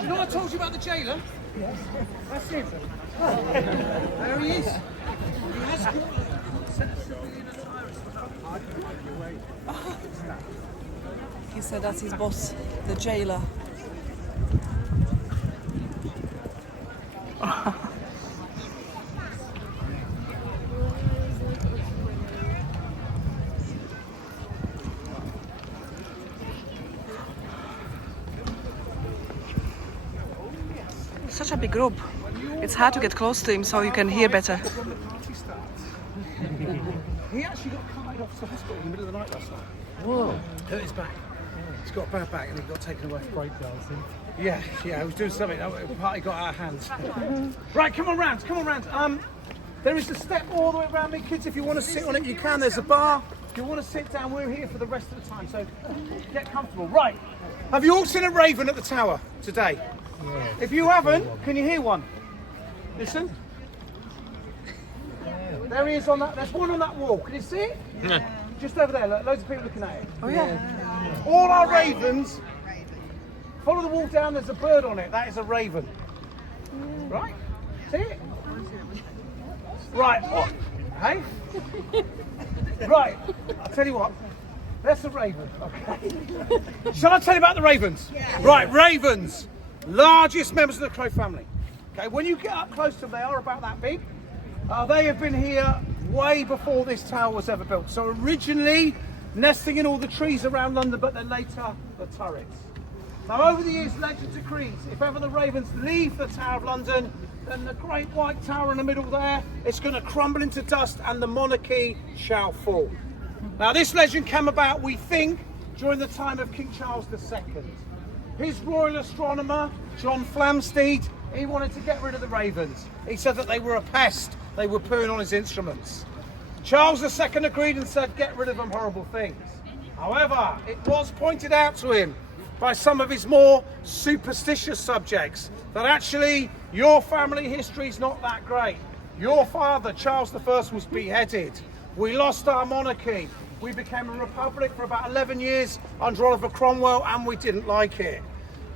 You know what I told you about the jailer? Yes. That's him. There he is. He has He said that's his boss, the jailer. Such a big group. It's hard to get close to him so you can hear better. He actually got carted off to hospital in the middle of the night last night. Whoa. Hurt his back. He's got a bad back and he got taken away. Breakdancing. Yeah, he was doing something. The party got out of hands. Right, come on round. There is a step all the way around me, kids. If you want to sit on it, you can. There's a bar. If you want to sit down, we're here for the rest of the time, so get comfortable. Right. Have you all seen a raven at the tower today? Yeah. If you haven't, can you hear one? Listen. There he is on that. There's one on that wall. Can you see it? Yeah. Just over there. Look, loads of people looking at it. Oh yeah. All our ravens. Follow the wall down. There's a bird on it. That is a raven. Right? See it? Right. Oh. Hey. Right. I'll tell you what. That's a raven. Okay. Shall I tell you about the ravens? Yeah. Right. Ravens. Largest members of the crow family. Okay, when you get up close to them, they are about that big. They have been here way before this tower was ever built. So originally nesting in all the trees around London, but then later the turrets. Now over the years, legend decrees, if ever the ravens leave the Tower of London, then the great white tower in the middle there, it's going to crumble into dust and the monarchy shall fall. Now this legend came about, we think, during the time of King Charles II. His royal astronomer, John Flamsteed, he wanted to get rid of the ravens. He said that they were a pest, they were pooing on his instruments. Charles II agreed and said, get rid of them horrible things. However, it was pointed out to him by some of his more superstitious subjects that actually your family history is not that great. Your father, Charles I, was beheaded. We lost our monarchy. We became a republic for about 11 years under Oliver Cromwell, and we didn't like it.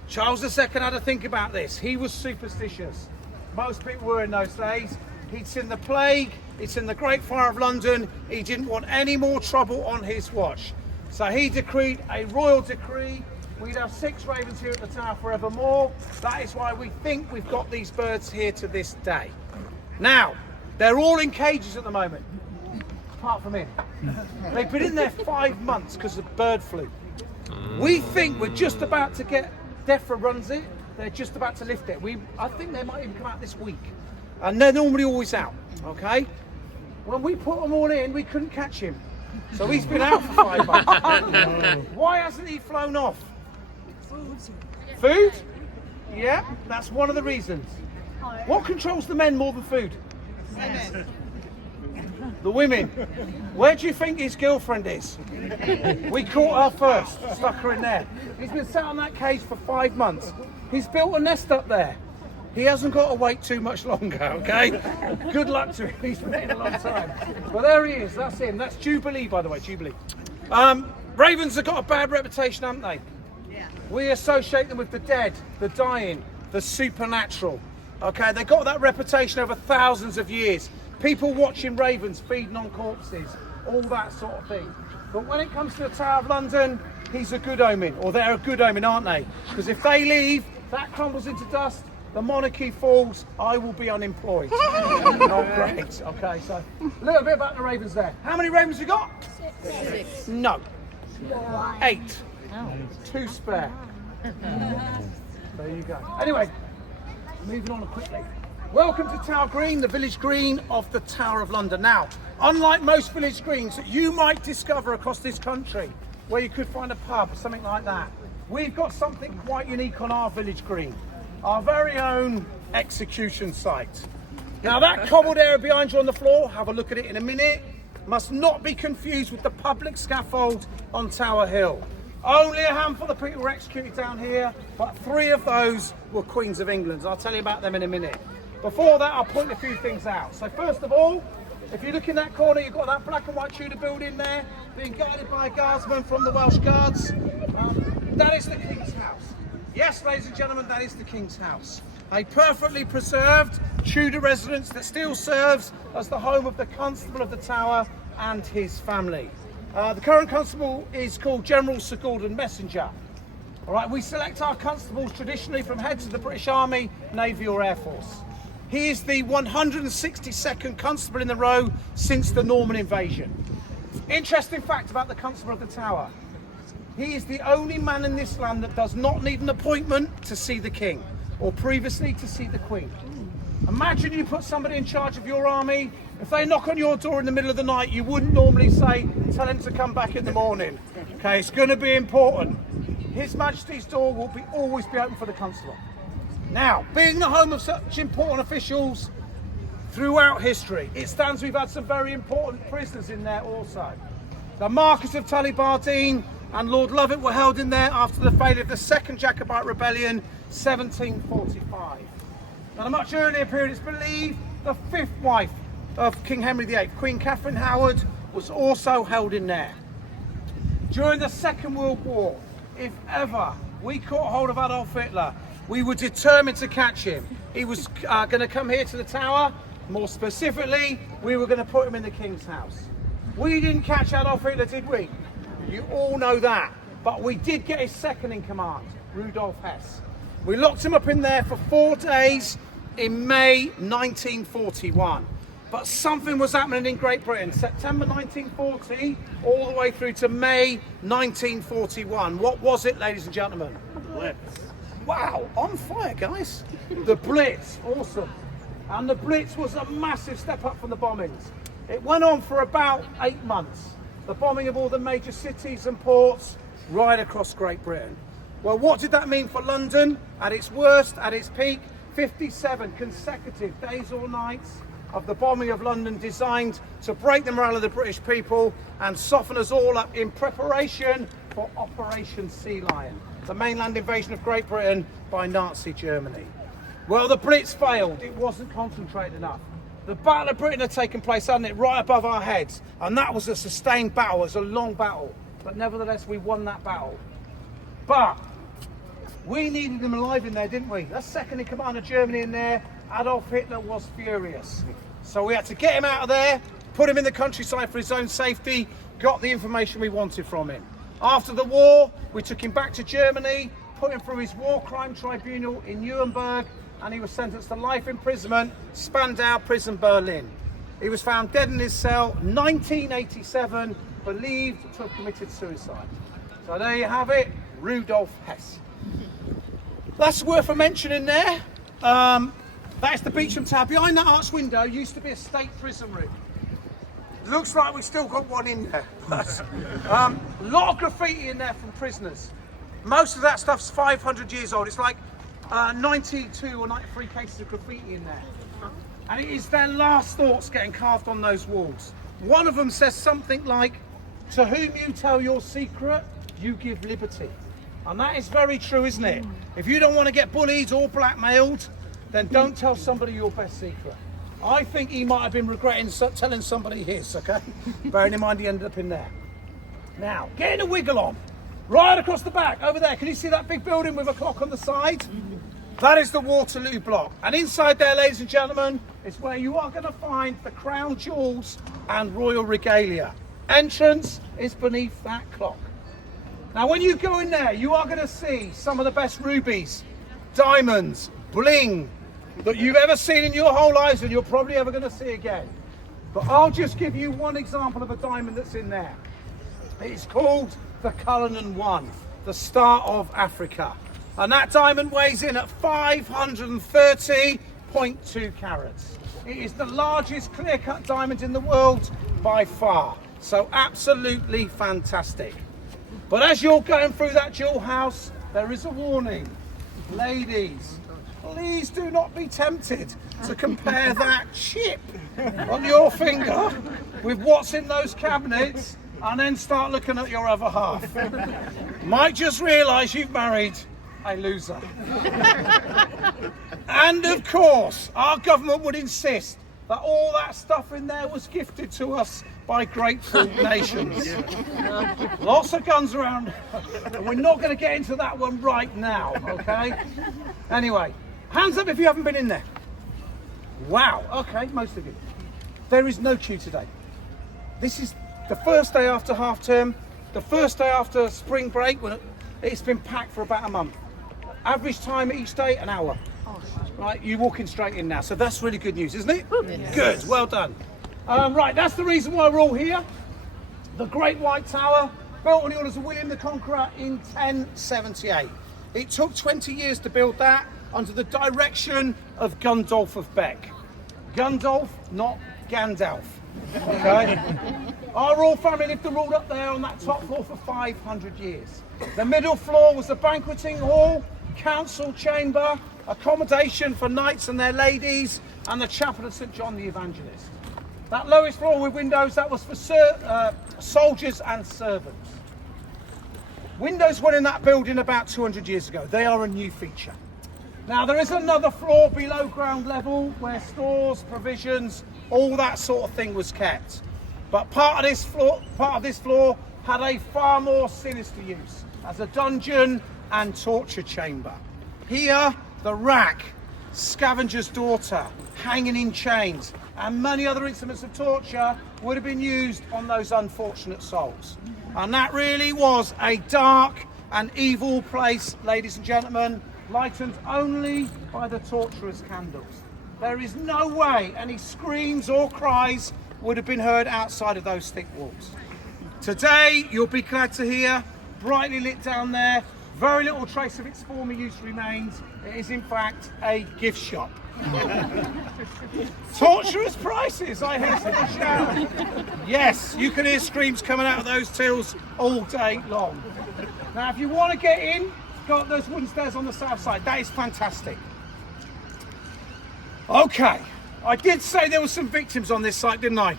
Charles II had to think about this. He was superstitious. Most people were in those days. He'd seen the plague, he'd seen the Great Fire of London. He didn't want any more trouble on his watch. So he decreed a royal decree. We'd have 6 ravens here at the tower forevermore. That is why we think we've got these birds here to this day. Now, they're all in cages at the moment, apart from him. They've been in there 5 months because of bird flu. We think we're just about to get, DEFRA runs it, they're just about to lift it. I think they might even come out this week. And they're normally always out, okay? When we put them all in, we couldn't catch him. So he's been out for 5 months. Why hasn't he flown off? Food? Yeah, that's one of the reasons. What controls the men more than food? The women. Where do you think his girlfriend is? We caught her first, stuck her in there. He's been sat on that cage for 5 months. He's built a nest up there. He hasn't got to wait too much longer, okay? Good luck to him, he's waiting a long time. But there he is, that's him. That's Jubilee, by the way, Jubilee. Ravens have got a bad reputation, haven't they? Yeah. We associate them with the dead, the dying, the supernatural. Okay, they got that reputation over thousands of years. People watching ravens feeding on corpses, all that sort of thing. But when it comes to the Tower of London, he's a good omen, or they're a good omen, aren't they? Because if they leave, that crumbles into dust, the monarchy falls, I will be unemployed. Oh, great. Okay, so a little bit about the ravens there. How many ravens you got? 6. No. 8. 2 spare. There you go. Anyway, moving on quickly. Welcome to Tower Green, the village green of the Tower of London. Now, unlike most village greens that you might discover across this country, where you could find a pub or something like that, we've got something quite unique on our village green. Our very own execution site. Now that cobbled area behind you on the floor, have a look at it in a minute, must not be confused with the public scaffold on Tower Hill. Only a handful of people were executed down here, but 3 of those were Queens of England. I'll tell you about them in a minute. Before that, I'll point a few things out. So first of all, if you look in that corner, you've got that black and white Tudor building there, being guarded by a guardsman from the Welsh Guards. That is the King's house. Yes, ladies and gentlemen, that is the King's house. A perfectly preserved Tudor residence that still serves as the home of the Constable of the Tower and his family. The current Constable is called General Sir Gordon Messenger. All right, we select our constables traditionally from heads of the British Army, Navy or Air Force. He is the 162nd Constable in the row since the Norman invasion. Interesting fact about the Constable of the Tower. He is the only man in this land that does not need an appointment to see the King, or previously to see the Queen. Imagine you put somebody in charge of your army. If they knock on your door in the middle of the night, you wouldn't normally say, tell him to come back in the morning. Okay, it's going to be important. His Majesty's door will always be open for the Constable. Now, being the home of such important officials throughout history, it stands we've had some very important prisoners in there also. The Marquis of Tullibardine and Lord Lovett were held in there after the failure of the Second Jacobite Rebellion, 1745. At a much earlier period, it's believed the 5th wife of King Henry VIII, Queen Catherine Howard, was also held in there. During the Second World War, if ever we caught hold of Adolf Hitler, we were determined to catch him. He was going to come here to the Tower. More specifically, we were going to put him in the King's house. We didn't catch Adolf Hitler, did we? You all know that. But we did get his second in command, Rudolf Hess. We locked him up in there for 4 days in May 1941. But something was happening in Great Britain. September 1940 all the way through to May 1941. What was it, ladies and gentlemen? Blitz. Wow, on fire, guys. The Blitz, awesome. And the Blitz was a massive step up from the bombings. It went on for about 8 months. The bombing of all the major cities and ports right across Great Britain. Well, what did that mean for London? At its worst, at its peak, 57 consecutive days or nights of the bombing of London, designed to break the morale of the British people and soften us all up in preparation for Operation Sea Lion, the mainland invasion of Great Britain by Nazi Germany. Well, the Blitz failed. It wasn't concentrated enough. The Battle of Britain had taken place, hadn't it, right above our heads. And that was a sustained battle. It was a long battle. But nevertheless, we won that battle. But we needed him alive in there, didn't we? That's second in command of Germany in there. Adolf Hitler was furious. So we had to get him out of there, put him in the countryside for his own safety, got the information we wanted from him. After the war, we took him back to Germany, put him through his war crime tribunal in Nuremberg, and he was sentenced to life imprisonment, Spandau Prison, Berlin. He was found dead in his cell, 1987, believed to have committed suicide. So there you have it, Rudolf Hess. That's worth a mention in there. That's the Beauchamp Tower. Behind that arched window used to be a state prison room. Looks like we've still got one in there. A lot of graffiti in there from prisoners. Most of that stuff's 500 years old. It's like 92 or 93 cases of graffiti in there. And it is their last thoughts getting carved on those walls. One of them says something like, "To whom you tell your secret, you give liberty." And that is very true, isn't it? If you don't want to get bullied or blackmailed, then don't tell somebody your best secret. I think he might have been regretting telling somebody his, okay? Bearing in mind he ended up in there. Now, getting a wiggle on. Right across the back, over there, can you see that big building with a clock on the side? That is the Waterloo block. And inside there, ladies and gentlemen, is where you are going to find the crown jewels and royal regalia. Entrance is beneath that clock. Now, when you go in there, you are going to see some of the best rubies, diamonds, bling that you've ever seen in your whole lives, and you're probably ever going to see again. But I'll just give you one example of a diamond that's in there. It's called the Cullinan One, the Star of Africa. And that diamond weighs in at 530.2 carats. It is the largest clear-cut diamond in the world by far. So absolutely fantastic. But as you're going through that jewel house, there is a warning. Ladies, please do not be tempted to compare that chip on your finger with what's in those cabinets and then start looking at your other half. Might just realise you've married a loser. And of course, our government would insist that all that stuff in there was gifted to us by grateful nations. Lots of guns around, and we're not going to get into that one right now, okay? Anyway, hands up if you haven't been in there. Wow, okay, most of you. There is no queue today. This is the first day after half term, the first day after spring break, when it's been packed for about a month. Average time each day, an hour. Right, you're walking straight in now, so that's really good news, isn't it? Yes. Good, well done. Right, that's the reason why we're all here. The Great White Tower, built on the orders of William the Conqueror in 1078. It took 20 years to build that under the direction of Gundulf of Beck. Gundulf, not Gandalf. Okay? Our royal family lived and ruled up there on that top floor for 500 years. The middle floor was the banqueting hall, council chamber, accommodation for knights and their ladies, and the chapel of St. John the Evangelist. That lowest floor with windows, that was for soldiers and servants. Windows went in that building about 200 years ago. They are a new feature. Now there is another floor below ground level where stores, provisions, all that sort of thing was kept. But part of this floor had a far more sinister use as a dungeon and torture chamber. Here, the rack, scavenger's daughter, hanging in chains, and many other instruments of torture would have been used on those unfortunate souls. And that really was a dark and evil place, ladies and gentlemen, lightened only by the torturer's candles. There is no way any screams or cries would have been heard outside of those thick walls. Today, you'll be glad to hear, brightly lit down there, Very little trace of its former use remains. It is in fact a gift shop. Torturous prices, I hasten to shout. Yes, you can hear screams coming out of those tills all day long. Now, if you want to get in, got those wooden stairs on the south side. That is fantastic. Okay, I did say there were some victims on this site, didn't I?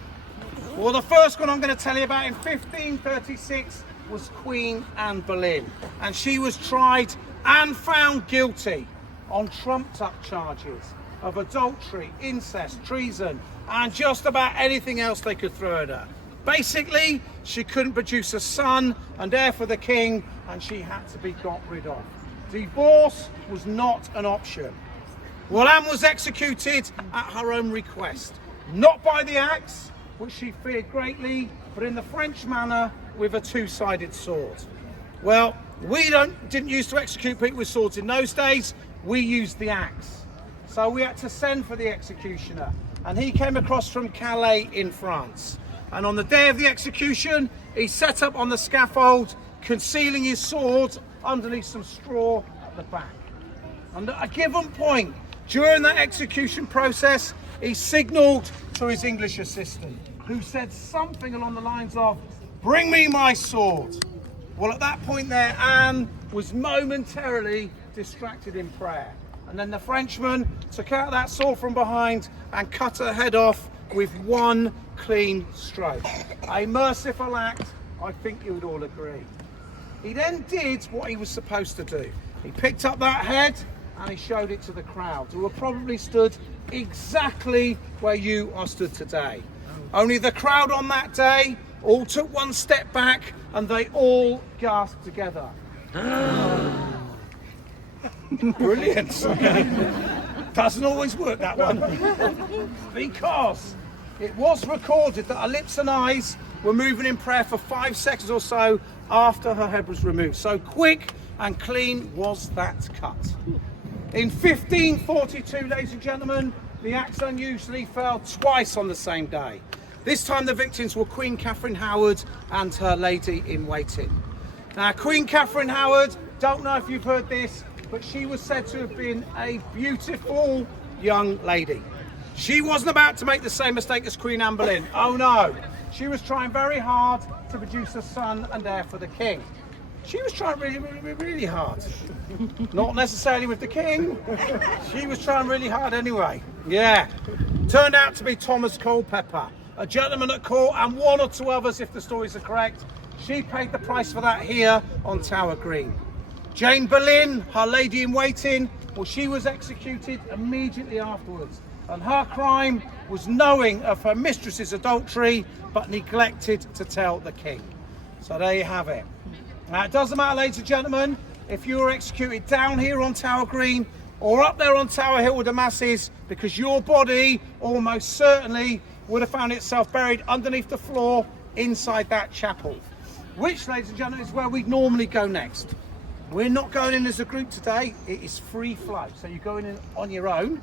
Well, the first one I'm going to tell you about in 1536 was Queen Anne Boleyn, and she was tried and found guilty on trumped-up charges of adultery, incest, treason, and just about anything else they could throw at her. Basically, she couldn't produce a son and heir for the king, and she had to be got rid of. Divorce was not an option. Well, Anne was executed at her own request, not by the axe, which she feared greatly, but in the French manner with a two-sided sword. Well, we didn't used to execute people with swords in those days. We used the axe. So we had to send for the executioner, and he came across from Calais in France. And on the day of the execution, he set up on the scaffold, concealing his sword underneath some straw at the back. And at a given point during that execution process, he signalled to his English assistant, who said something along the lines of, "Bring me my sword." Well, at that point there, Anne was momentarily distracted in prayer. And then the Frenchman took out that sword from behind and cut her head off with one clean stroke. A merciful act, I think you would all agree. He then did what he was supposed to do. He picked up that head and he showed it to the crowd, who were probably stood exactly where you are stood today. Only the crowd on that day all took one step back and they all gasped together. Brilliant. Doesn't always work, that one. Because it was recorded that her lips and eyes were moving in prayer for 5 seconds or so after her head was removed. So quick and clean was that cut. In 1542, ladies and gentlemen, the axe unusually fell twice on the same day. This time the victims were Queen Catherine Howard and her lady in waiting. Now, Queen Catherine Howard, don't know if you've heard this, but she was said to have been a beautiful young lady. She wasn't about to make the same mistake as Queen Anne Boleyn. Oh no, she was trying very hard to produce a son and heir for the king. She was trying really hard. Not necessarily with the king. She was trying really hard anyway. Yeah. Turned out to be Thomas Culpeper, a gentleman at court, and one or two others if the stories are correct. She paid the price for that here on Tower Green. Jane Boleyn, her lady in waiting, well, she was executed immediately afterwards. And her crime was knowing of her mistress's adultery, but neglected to tell the king. So there you have it. Now, it doesn't matter, ladies and gentlemen, if you were executed down here on Tower Green or up there on Tower Hill with the masses, because your body almost certainly would have found itself buried underneath the floor inside that chapel, which, ladies and gentlemen, is where we'd normally go next. We're not going in as a group today. It is free flight, so you're going in on your own.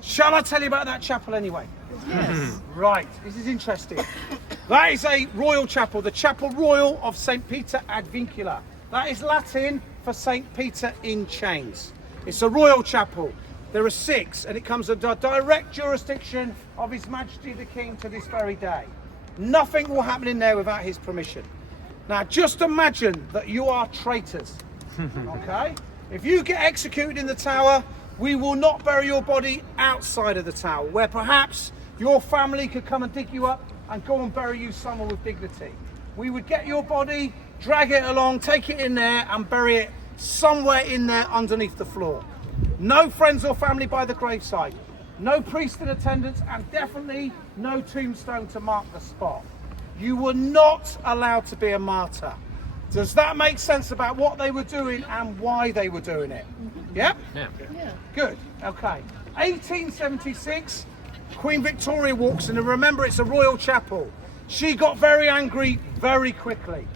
Shall I tell you about that chapel anyway? Yes. Right, this is interesting. That is a royal chapel, the Chapel Royal of St. Peter ad Vincula. That is Latin for St. Peter in chains. It's a royal chapel. There are 6, and it comes under direct jurisdiction of His Majesty the King to this very day. Nothing will happen in there without his permission. Now, just imagine that you are traitors, okay? If you get executed in the tower, we will not bury your body outside of the tower, where perhaps your family could come and dig you up and go and bury you somewhere with dignity. We would get your body, drag it along, take it in there and bury it somewhere in there underneath the floor. No friends or family by the graveside, no priest in attendance, and definitely no tombstone to mark the spot. You were not allowed to be a martyr. Does that make sense about what they were doing and why they were doing it? Yep? Yeah. Good. Okay. 1876, Queen Victoria walks in, and remember, it's a royal chapel. She got very angry very quickly.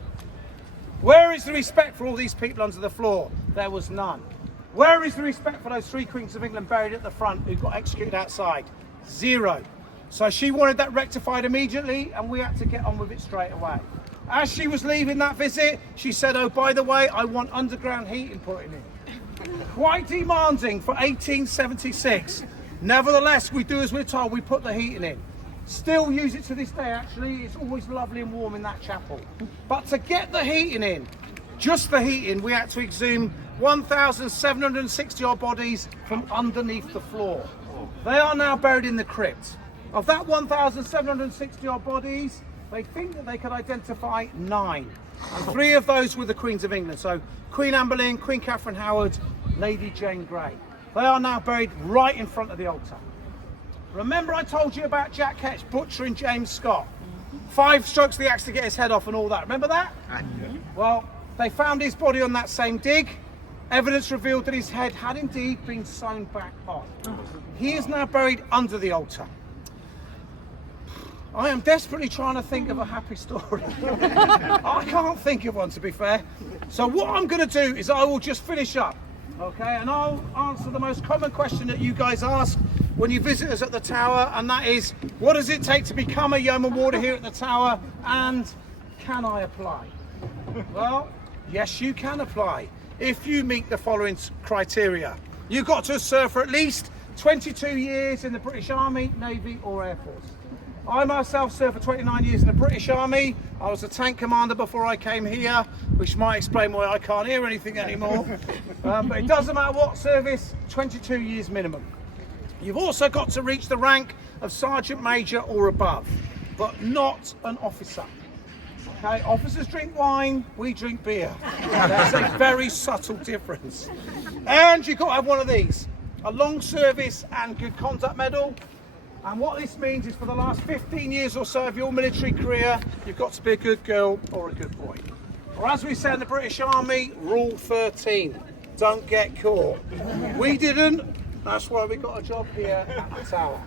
Where is the respect for all these people under the floor? There was none. Where is the respect for those 3 queens of England buried at the front who got executed outside? 0. So she wanted that rectified immediately, and we had to get on with it straight away. As she was leaving that visit, she said, oh, by the way, I want underground heating put in. Quite demanding for 1876. Nevertheless, we do as we're told, we put the heating in. Still use it to this day, actually. It's always lovely and warm in that chapel. But to get the heating in, just the heating, we had to exhume 1,760 odd bodies from underneath the floor. They are now buried in the crypt. Of that 1,760 odd bodies, they think that they could identify 9. And 3 of those were the Queens of England. So Queen Anne Boleyn, Queen Catherine Howard, Lady Jane Grey. They are now buried right in front of the altar. Remember I told you about Jack Ketch butchering James Scott? 5 strokes of the axe to get his head off and all that. Remember that? Well, they found his body on that same dig. Evidence revealed that his head had indeed been sewn back on. He is now buried under the altar. I am desperately trying to think of a happy story. I can't think of one, to be fair. So what I'm going to do is I will just finish up, okay? And I'll answer the most common question that you guys ask when you visit us at the Tower, and that is, what does it take to become a Yeoman Warder here at the Tower, and can I apply? Well, yes, you can apply if you meet the following criteria. You've got to serve for at least 22 years in the British Army, Navy or Air Force. I myself served for 29 years in the British Army. I was a tank commander before I came here, which might explain why I can't hear anything anymore. But it doesn't matter what service, 22 years minimum. You've also got to reach the rank of Sergeant Major or above, but not an officer. Okay, officers drink wine, we drink beer. That's a very subtle difference. And you've got to have one of these, a long service and good conduct medal. And what this means is for the last 15 years or so of your military career, you've got to be a good girl or a good boy. Or as we say in the British Army, Rule 13, don't get caught. We didn't, that's why we got a job here at the Tower.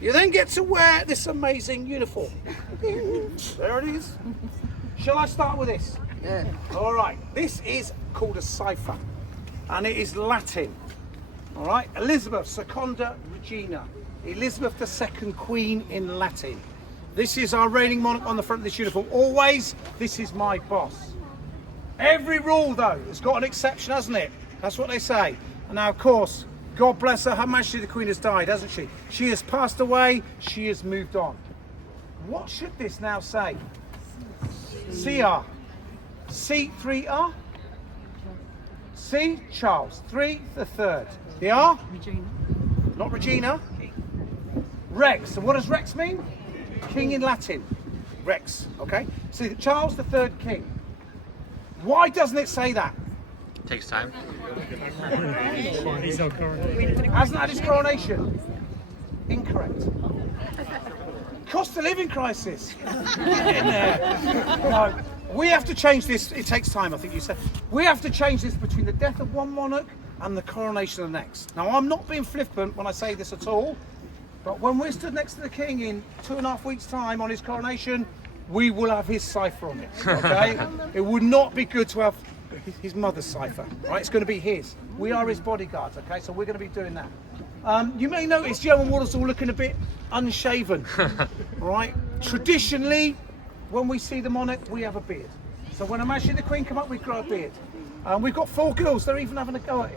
You then get to wear this amazing uniform. There it is. Shall I start with this? Yeah. All right, this is called a cipher, and it is Latin. All right, Elizabeth Seconda Regina. Elizabeth II Queen in Latin. This is our reigning monarch on the front of this uniform. Always, this is my boss. Every rule, though, has got an exception, hasn't it? That's what they say. And now, of course, God bless her, Her Majesty the Queen has died, hasn't she? She has passed away, she has moved on. What should this now say? CR. C3R? C, Charles. 3, the 3rd. The R? Regina. Not Regina. Rex. And what does Rex mean? King in Latin. Rex. Okay. So Charles the 3rd King. Why doesn't it say that? Takes time. Hasn't had his coronation. Incorrect. Cost of living crisis. No. We have to change this. It takes time, I think you said. We have to change this between the death of one monarch and the coronation of the next. Now, I'm not being flippant when I say this at all, but when we're stood next to the king in 2.5 weeks' time on his coronation, we will have his cipher on it, okay? It would not be good to have his mother's cipher, right? It's going to be his. We are his bodyguards, okay? So we're going to be doing that. You may notice Yeoman Warders all looking a bit unshaven, all right? Traditionally, when we see the monarch, we have a beard. So when Her Majesty the Queen come up, we grow a beard. We've got 4 girls, they're even having a go at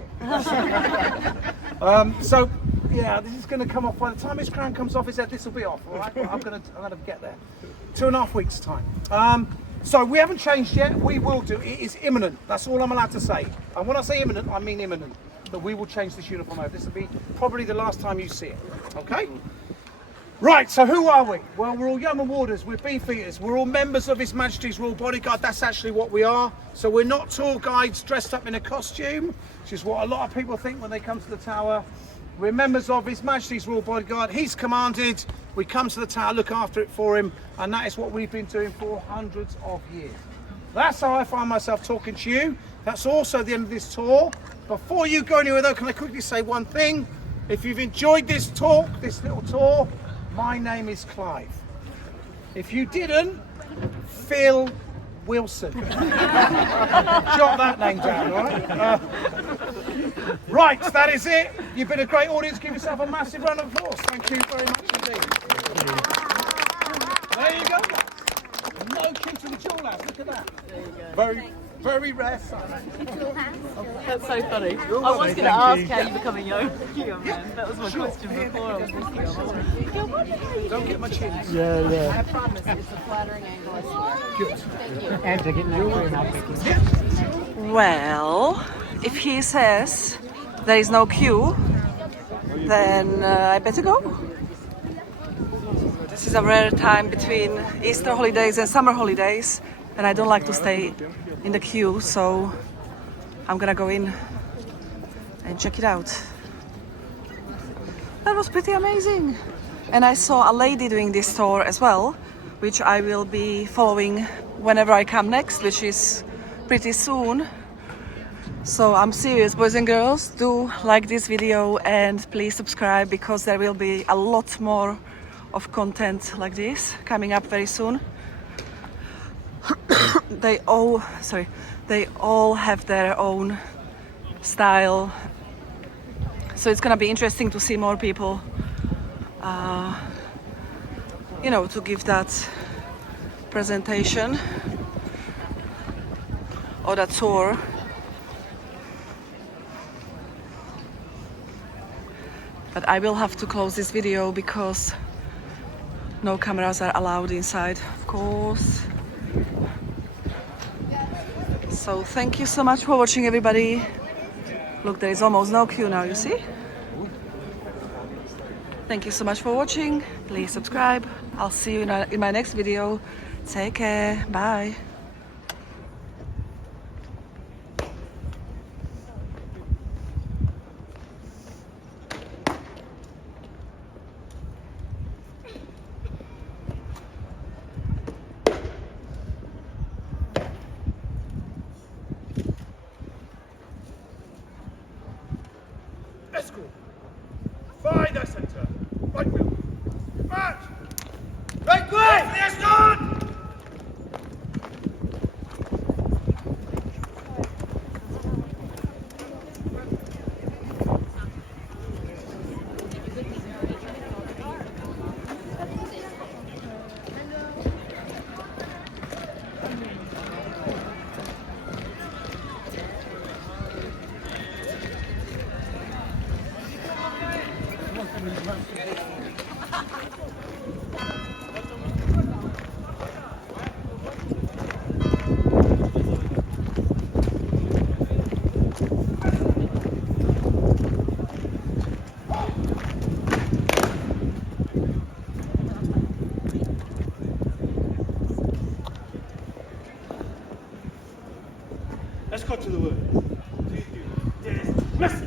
it. So, yeah, this is going to come off. By the time his crown comes off his head, this will be off, all right? But I'm going to get there. 2.5 weeks' time. So we haven't changed yet. We will do. It is imminent. That's all I'm allowed to say. And when I say imminent, I mean imminent. That we will change this uniform over. This will be probably the last time you see it. Okay? Right, so who are we? Well, we're all Yeoman Warders, we're Beefeaters, we're all members of His Majesty's Royal Bodyguard. That's actually what we are. So we're not tour guides dressed up in a costume, which is what a lot of people think when they come to the Tower. We're members of His Majesty's Royal Bodyguard. He's commanded, we come to the Tower, look after it for him, and that is what we've been doing for hundreds of years. That's how I find myself talking to you. That's also the end of this tour. Before you go anywhere though, can I quickly say one thing? If you've enjoyed this talk, this little tour, my name is Clive. If you didn't, Phil Wilson. Jot that name down, all right? Right, that is it. You've been a great audience. Give yourself a massive round of applause. Thank you very much indeed. There you go. No key to the jewel house. Look at that. Very, very rare sight. That's so funny. I was going to ask how you become a yeoman. That was my question before. I was thinking of. Don't get my chin. I promise it's a flattering angle. Good. Thank you. And to get next Well, if he says there is no queue, then I better go. This is a rare time between Easter holidays and summer holidays, and I don't like to stay in the queue, so I'm gonna go in and check it out. That was pretty amazing. And I saw a lady doing this tour as well, which I will be following whenever I come next, which is pretty soon. So I'm serious, boys and girls, do like this video and please subscribe, because there will be a lot more of content like this coming up very soon. They all have their own style, so it's gonna be interesting to see more people you know, to give that presentation or that tour. But I will have to close this video because no cameras are allowed inside, of course. So thank you so much for watching, everybody. Look, there is almost no queue now, you see? Thank you so much for watching. Please subscribe. I'll see you in my next video. Take care. Bye. Escort. By the centre. Right wheel. March. Right way. Yes, done. Let's cut to the wood. Yes. Miss.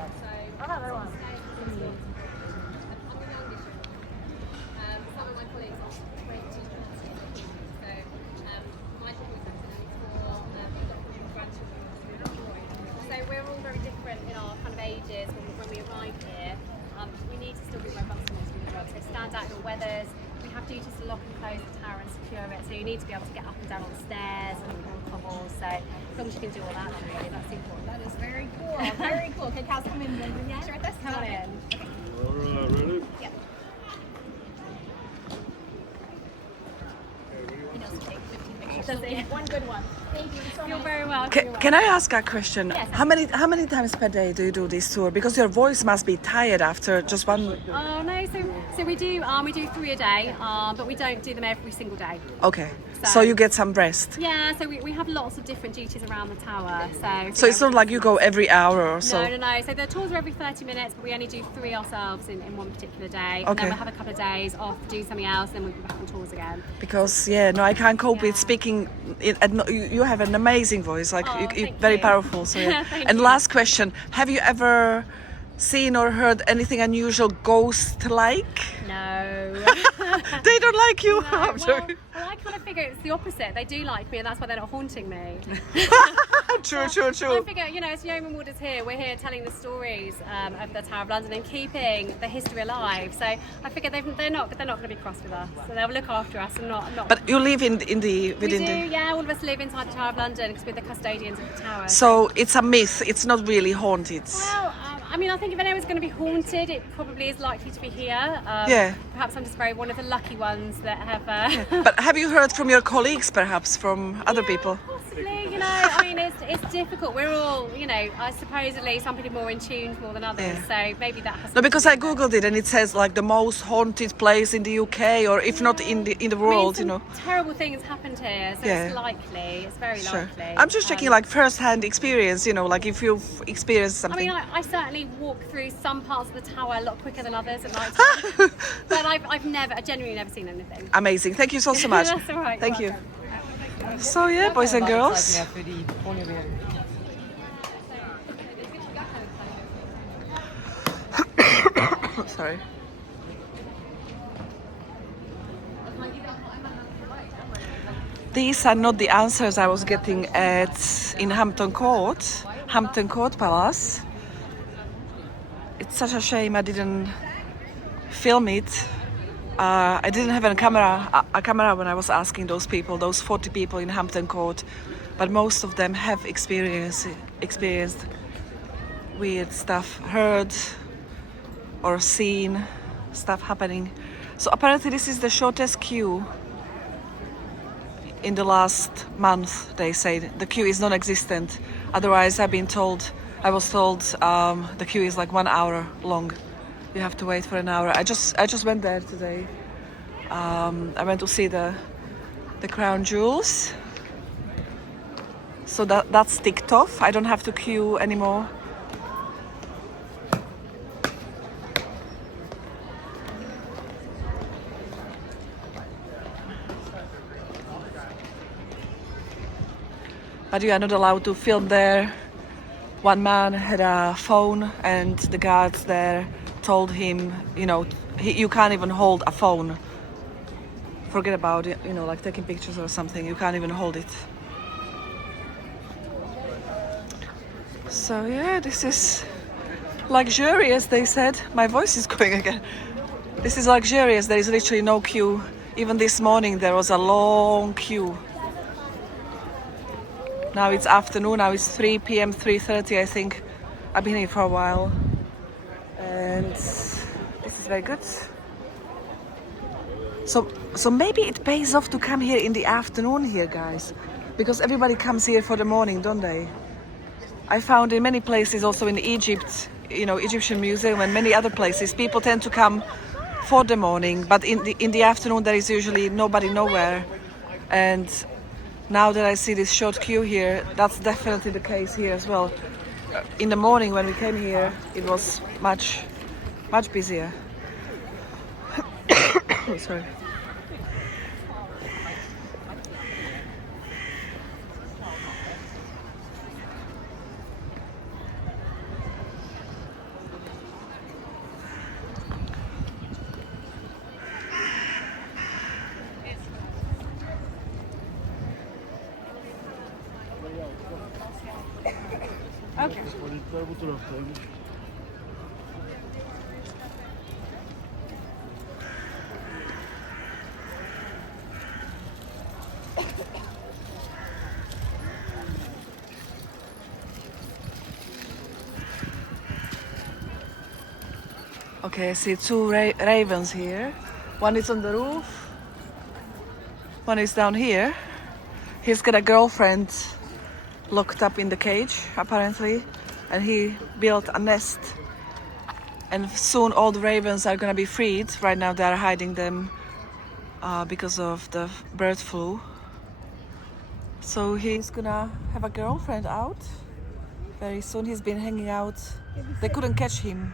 Some of my colleagues are great teachers. So my children are 4, so we're all very different in our kind of ages when we arrive here. We need to still be robust in this job. So stand out in all weathers. We have duties to lock and close the tower and secure it. So you need to be able to get up and down on the stairs and on cobbles. So as long as you can do all that, really, that's important. That is very cool. Very cool. Okay, Kaz, come in. Yeah, sure. This Come on in. Really? Yep. He knows to take 15 pictures. So one good one. Thank you so You're much. very welcome. Can I ask a question? Yes. How many times per day do you do this tour? Because your voice must be tired after just one. Oh no, so we do 3 a day, but we don't do them every single day. Okay, so you get some rest. Yeah, so we have lots of different duties around the tower. So it's not like you go every hour or so. No. So the tours are every 30 minutes, but we only do 3 ourselves in one particular day. And Okay. then we'll have a couple of days off, do something else, then we'll be back on tours again. Because I can't cope with speaking. You have an amazing voice, like Oh, you're thank very you. powerful. So yeah. Thank And you. last question: have you ever seen or heard anything unusual, ghost-like? No. They don't like you. No, I'm joking. well, I kind of figure it's the opposite. They do like me, and that's why they're not haunting me. True. I figure, as Yeoman Warders here, we're here telling the stories of the Tower of London and keeping the history alive. So I figure they're not going to be cross with us. So they'll look after us and not. But you live in the we within do, the. yeah. All of us live inside the Tower of London because we're the custodians of the tower. So it's a myth. It's not really haunted. Well, I think if anyone's going to be haunted, it probably is likely to be here. Yeah. Perhaps I'm just one of the lucky ones that have. But have you heard from your colleagues, perhaps from other people? Possibly, it's difficult. We're all, I supposedly some people are more in tune more than others. Yeah. So maybe that has. No, because I googled it and it says like the most haunted place in the UK, or if not in the world, some terrible things happened here, so Yeah. it's likely. It's very Sure. likely. I'm just checking like first-hand experience, like if you've experienced something. I certainly walk through some parts of the tower a lot quicker than others at night time. But I've genuinely never seen anything. Amazing. Thank you so much. That's all right. Thank You're you. welcome. So yeah, boys and girls. Sorry. These are not the answers I was getting in Hampton Court Palace. It's such a shame I didn't film it. I didn't have a camera when I was asking those 40 people in Hampton Court, but most of them have experienced weird stuff, heard or seen stuff happening. So apparently this is the shortest queue in the last month, they say. The queue is non-existent. Otherwise, I was told the queue is like 1 hour long. You have to wait for an hour. I just went there today. I went to see the crown jewels. So that's ticked off. I don't have to queue anymore. But you are not allowed to film there. One man had a phone and the guards there told him, you can't even hold a phone. Forget about it, like taking pictures or something. You can't even hold it. So yeah, this is luxurious, they said. My voice is going again. This is luxurious. There is literally no queue. Even this morning there was a long queue. Now it's afternoon, now it's 3 p.m, 3:30 I think. I've been here for a while. And this is very good. So maybe it pays off to come here in the afternoon here, guys. Because everybody comes here for the morning, don't they? I found in many places, also in Egypt, Egyptian Museum and many other places, people tend to come for the morning, but in the afternoon there is usually nobody nowhere. And now that I see this short queue here, that's definitely the case here as well. In the morning when we came here, it was much busier. Sorry. Kuşlar bu taraftaymış. Okay, I see two ravens here. One is on the roof. One is down here. He's got a girlfriend locked up in the cage, apparently, and he built a nest. And soon all the ravens are gonna be freed. Right now they are hiding them because of the bird flu. So he's gonna have a girlfriend out very soon. He's been hanging out. They couldn't catch him.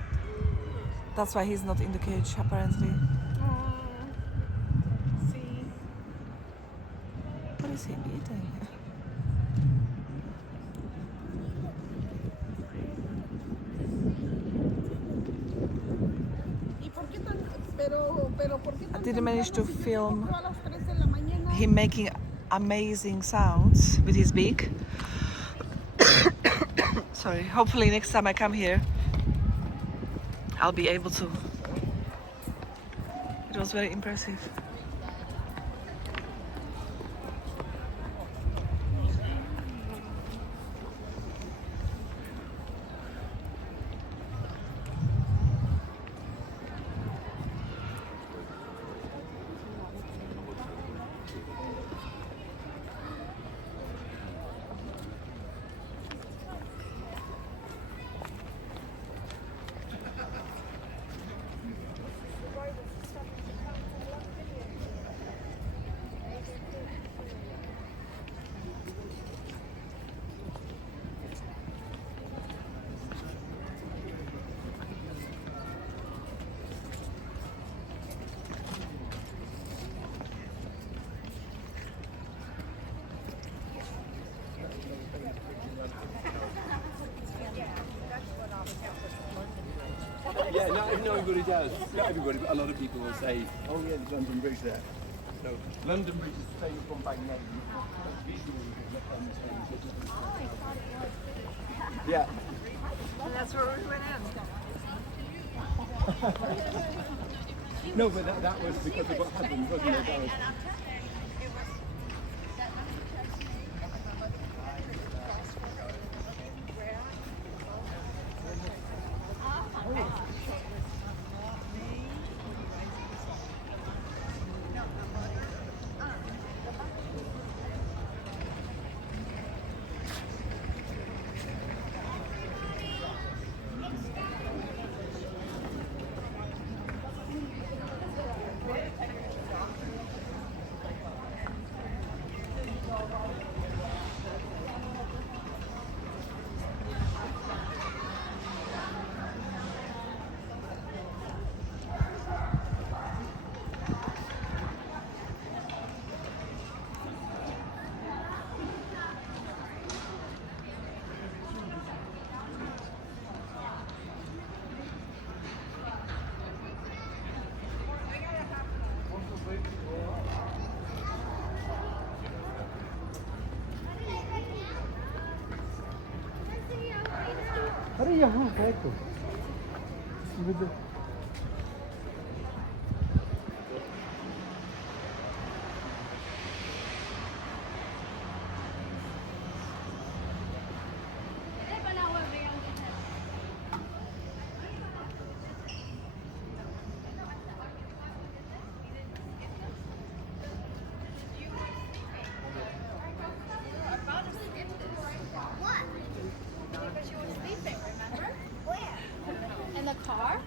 That's why he's not in the cage, apparently. See. What is he eating? I didn't manage to film him making amazing sounds with his beak. Sorry, hopefully next time I come here I'll be able to. It was very impressive. Yeah, not everybody does. Not everybody, but a lot of people will say, oh yeah, there's London Bridge there. So London Bridge is the famous one back then. Yeah. And that's where we went in. No, but that was because of what happened, wasn't it? That was... Hurry up, ecco. Si vede. In the car?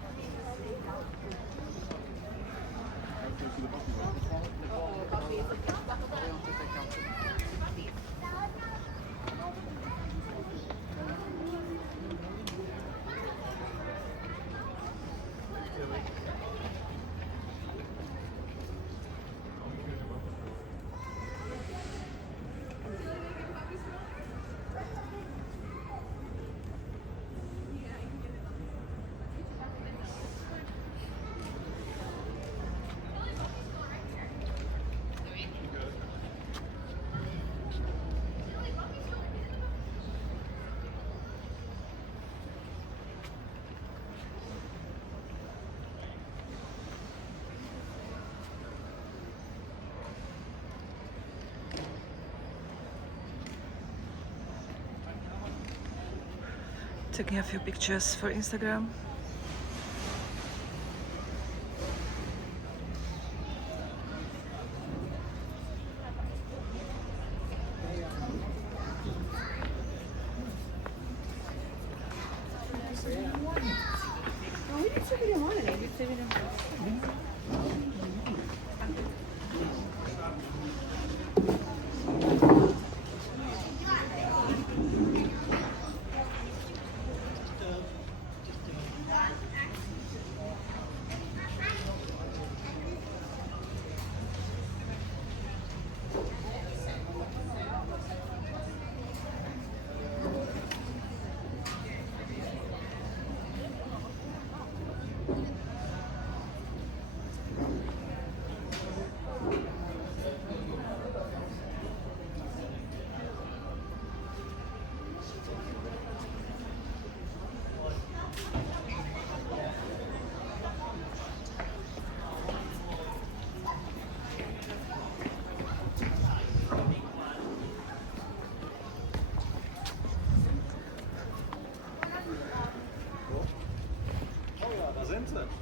Taking a few pictures for Instagram.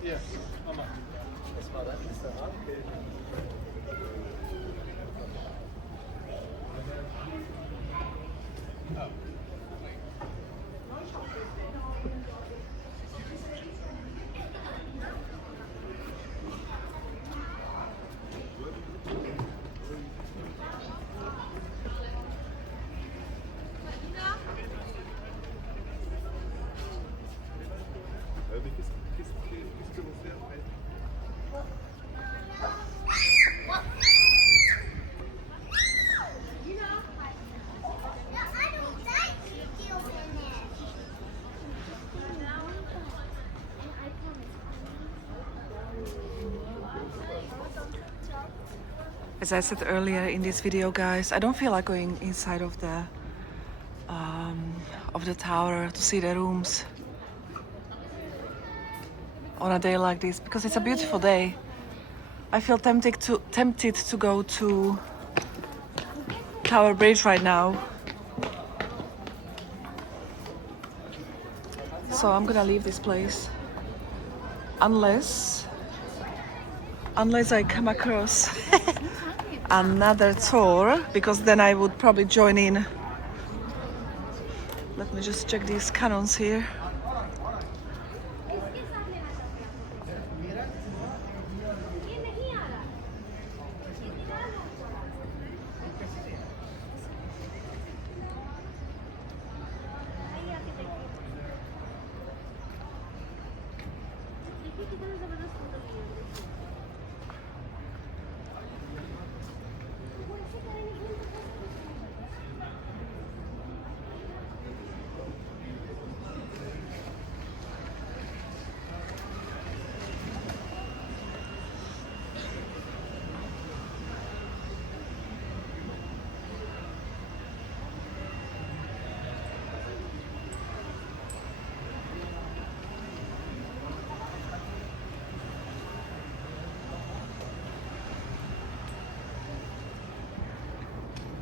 Ja, Mama. Das war dein nächster Rat. As I said earlier in this video, guys, I don't feel like going inside of the tower to see the rooms on a day like this because it's a beautiful day. I feel tempted to go to Tower Bridge right now. So I'm gonna leave this place unless I come across another tour, because then I would probably join in. Let me just check these cannons here.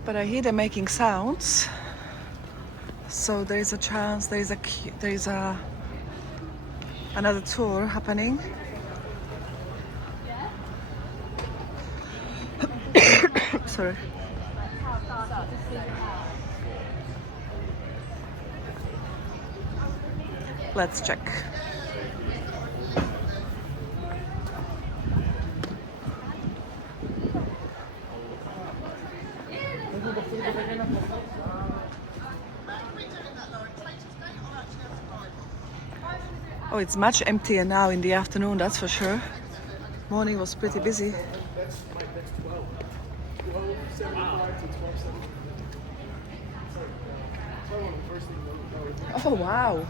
But I hear them making sounds, so there is a chance there is another tour happening. Sorry. Let's check. Oh, it's much emptier now in the afternoon, that's for sure. Morning was pretty busy. Oh, wow.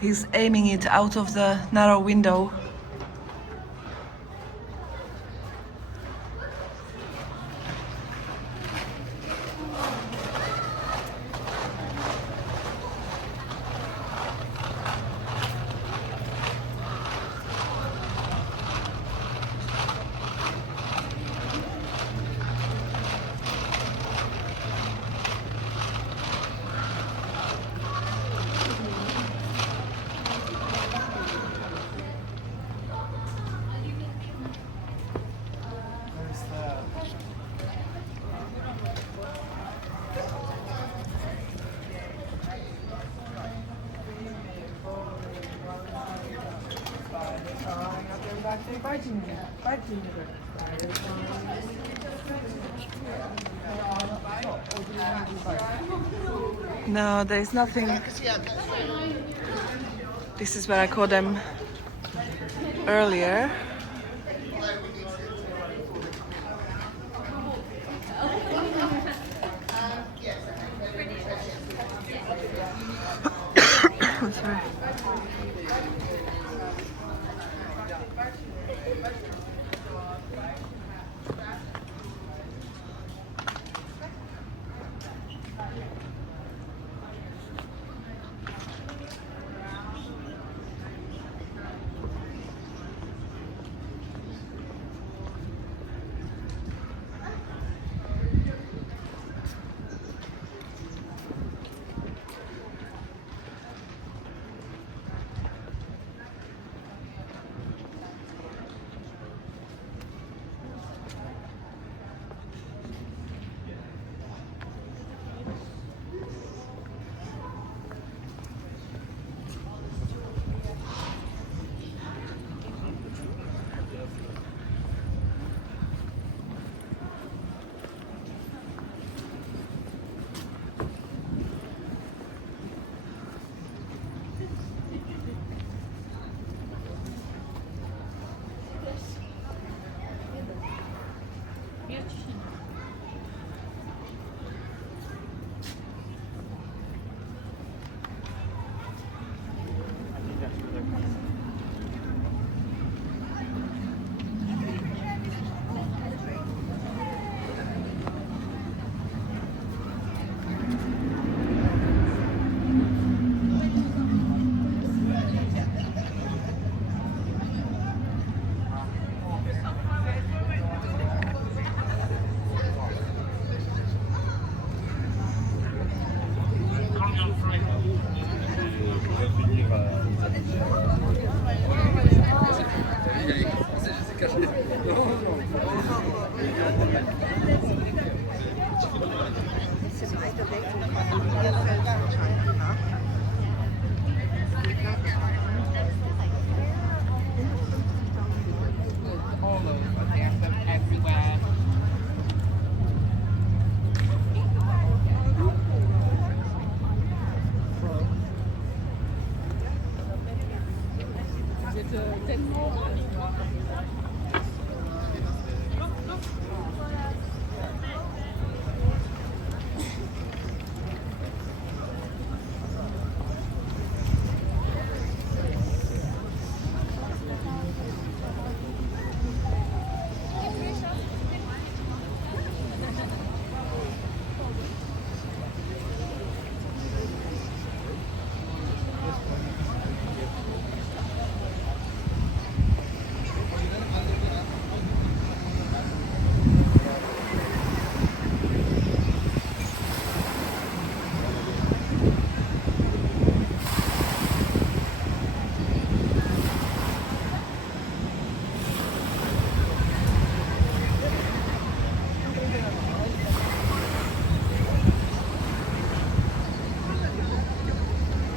He's aiming it out of the narrow window. No, there's nothing. This is where I caught them earlier. Sorry.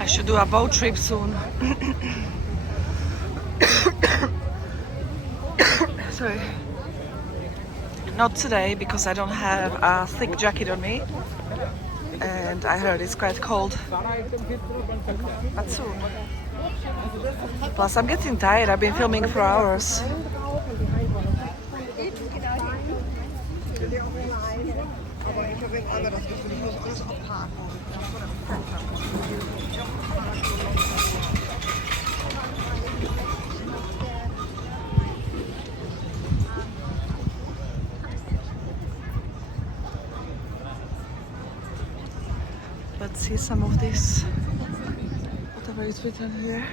I should do a boat trip soon. Sorry. Not today because I don't have a thick jacket on me. And I heard it's quite cold. But soon. Plus I'm getting tired. I've been filming for hours. Let's see some of this, whatever is written here.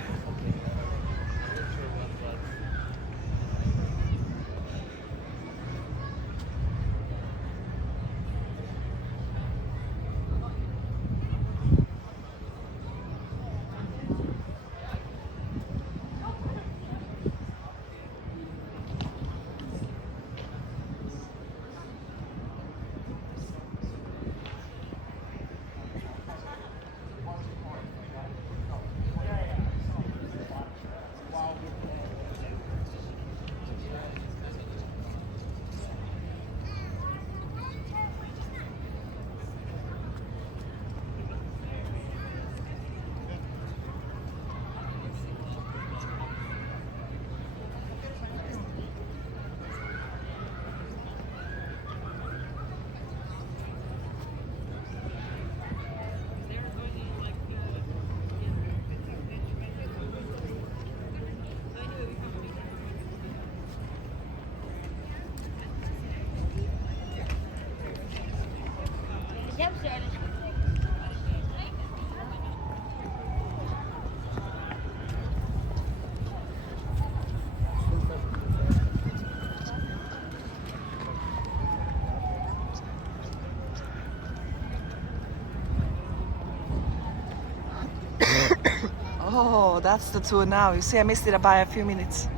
Oh, that's the tour now. You see, I missed it by a few minutes.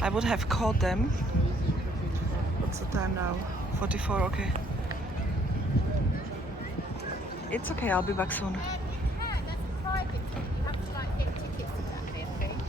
I would have caught them. What's the time now? 44, okay. It's okay, I'll be back soon. That's a private tour. You have to like get tickets to that, I think.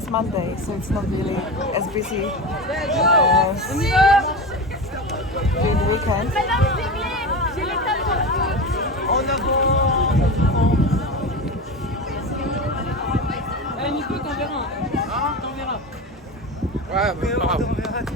is Monday, so it's not really as busy during the weekend. Ouais, mais pas grave.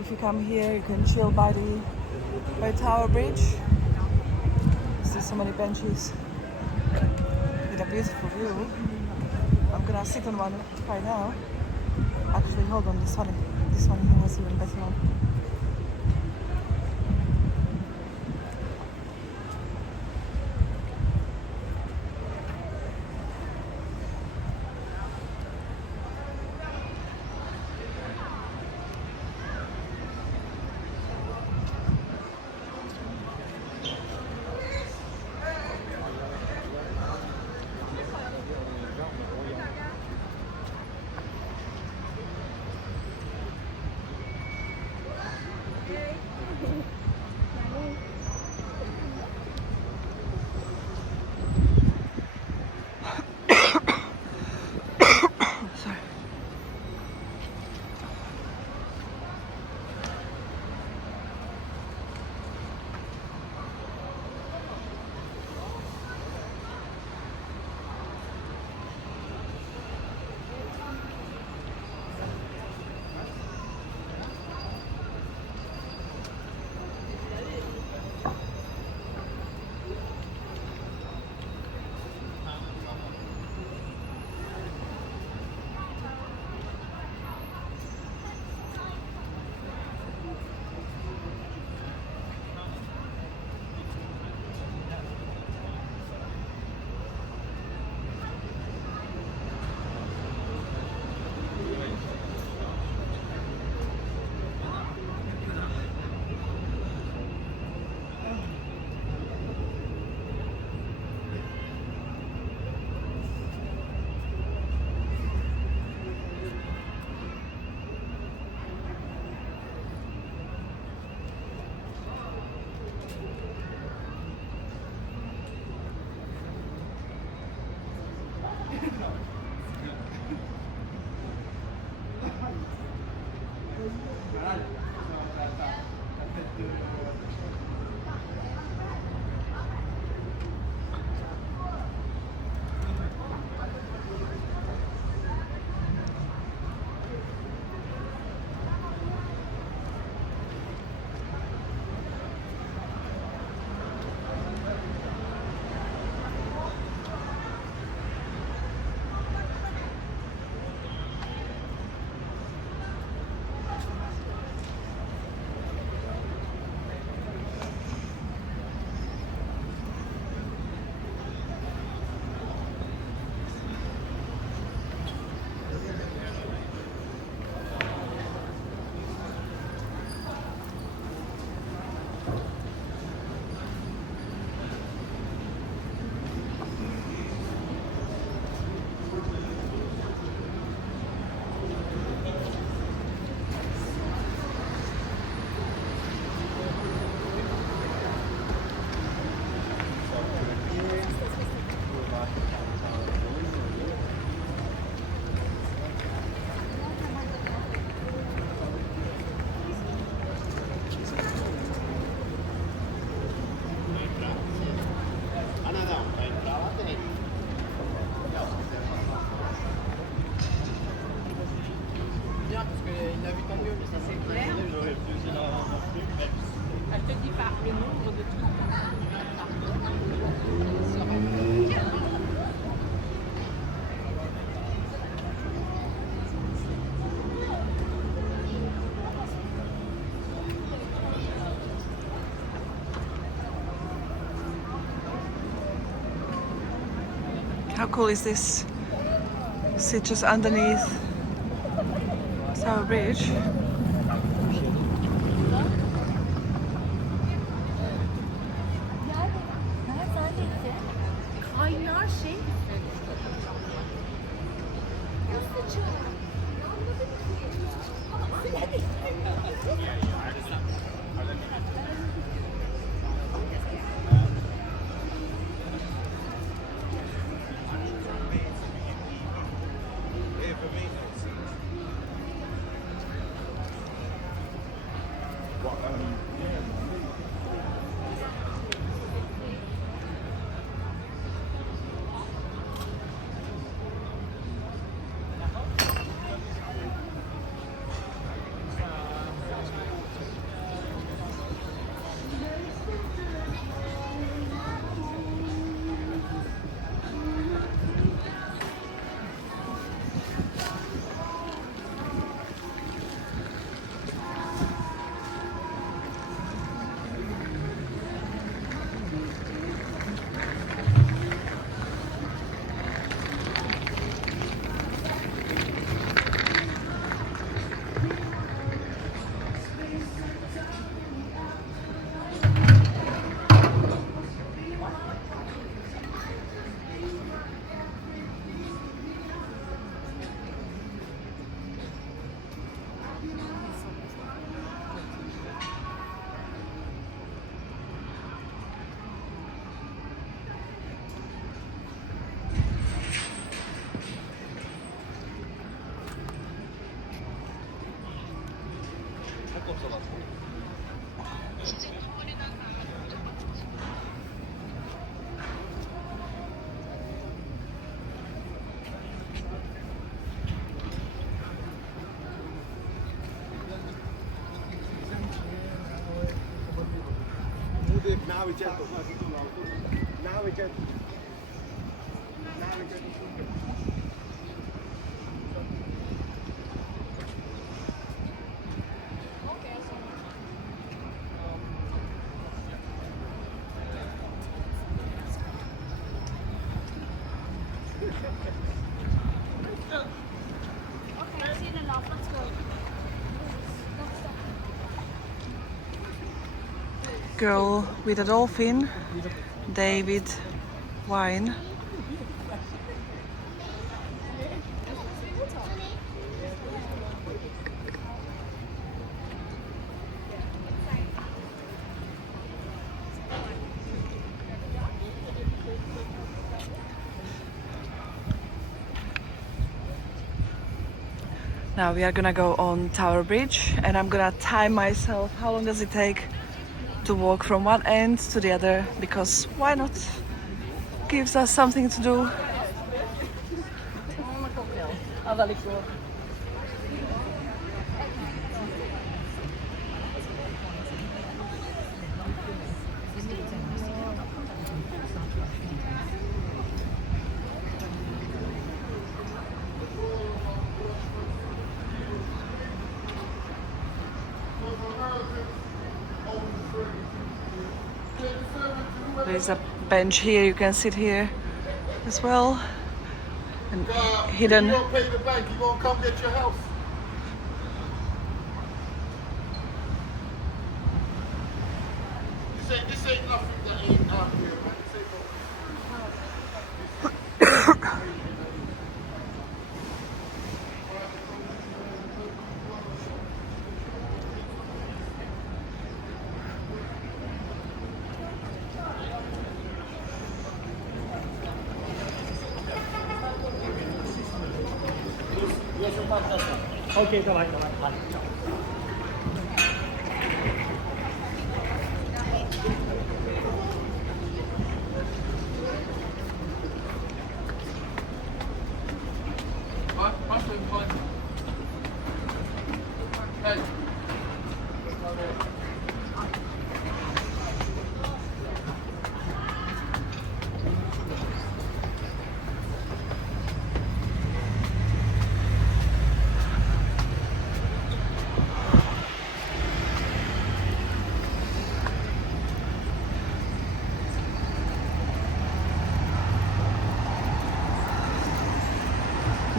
If you come here, you can chill by Tower Bridge. See so many benches with a beautiful view. I'm gonna sit on one right now. Actually, hold on, this one here has even better one. How cool is this? Sit just underneath Tower Bridge. Kaynar şey. Now we're gentle. Now we're gentle. Now we're gentle. Girl with a dolphin, David wine. Now we are gonna go on Tower Bridge and I'm gonna time myself. How long does it take to walk from one end to the other? Because why not? Gives us something to do. There's a bench here, you can sit here as well. And hidden. You don't pay the bank, you won't come get your house. This ain't nothing that ain't out here, man. This ain't OK，各位，係。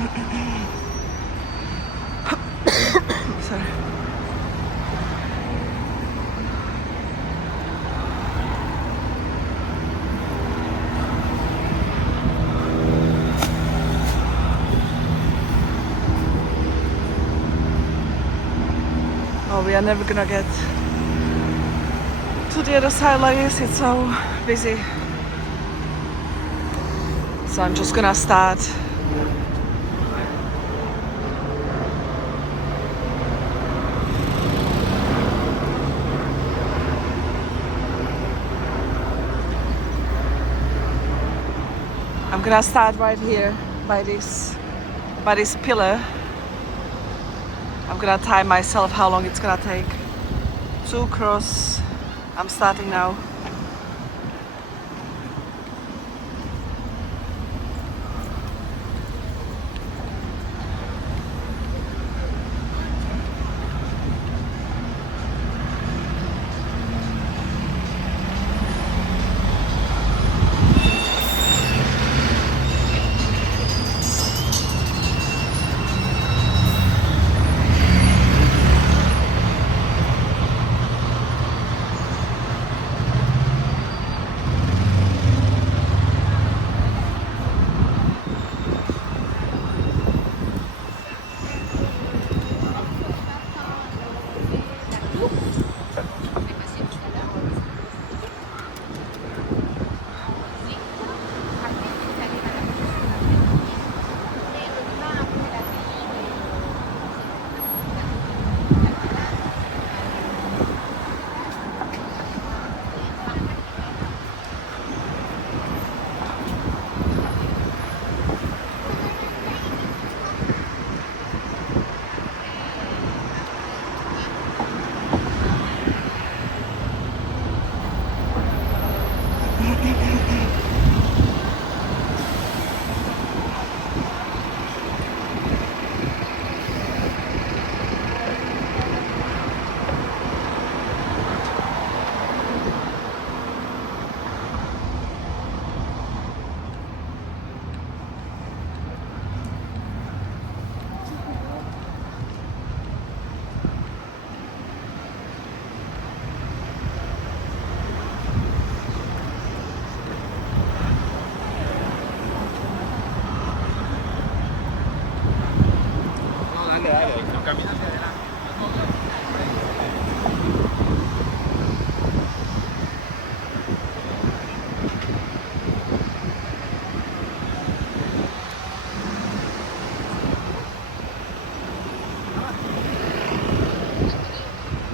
Sorry. Oh, we are never gonna get to the other side like this. It's so busy. So I'm just gonna start. I'm gonna start right here by this pillar. I'm gonna time myself how long it's gonna take to cross. I'm starting now.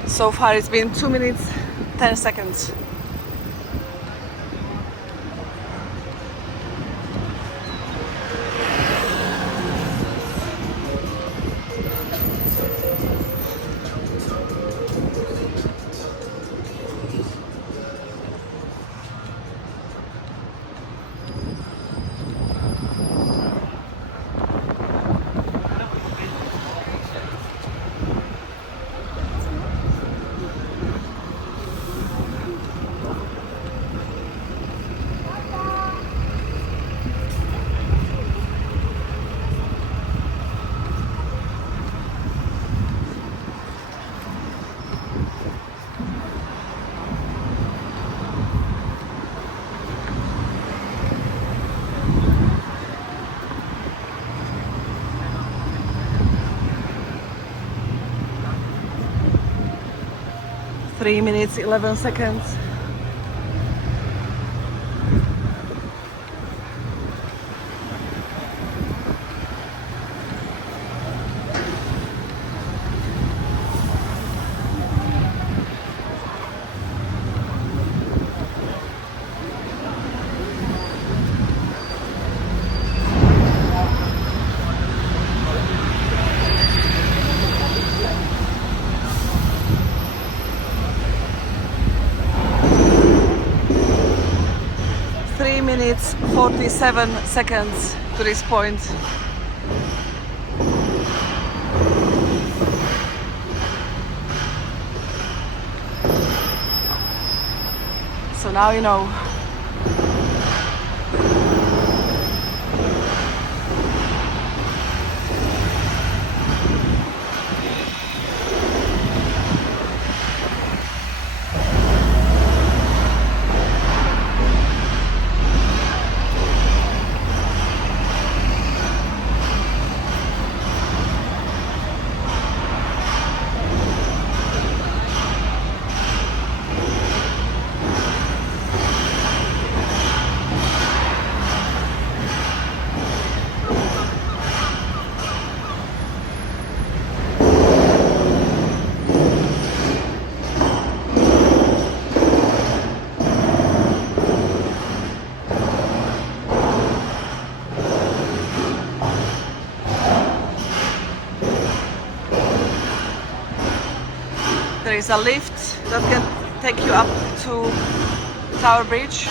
So far it's been 2 minutes, 10 seconds. Three minutes, 11 seconds. Minutes 47 seconds to this point. So now you know. There is a lift that can take you up to Tower Bridge.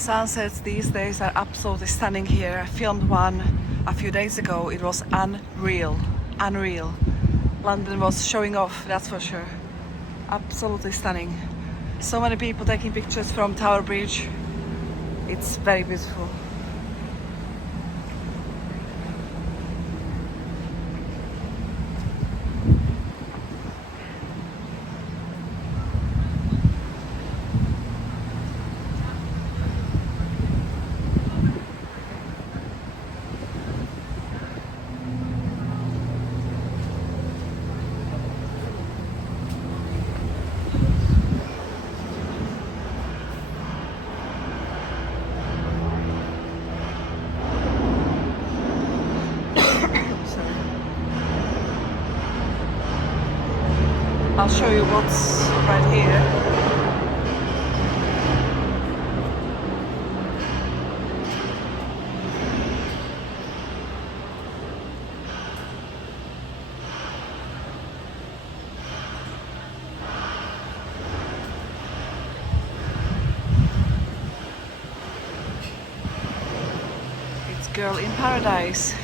Sunsets these days are absolutely stunning here. I filmed one a few days ago. It was unreal. Unreal. London was showing off, that's for sure. Absolutely stunning. So many people taking pictures from Tower Bridge. It's very beautiful. show you what's right here. It's Girl in Paradise.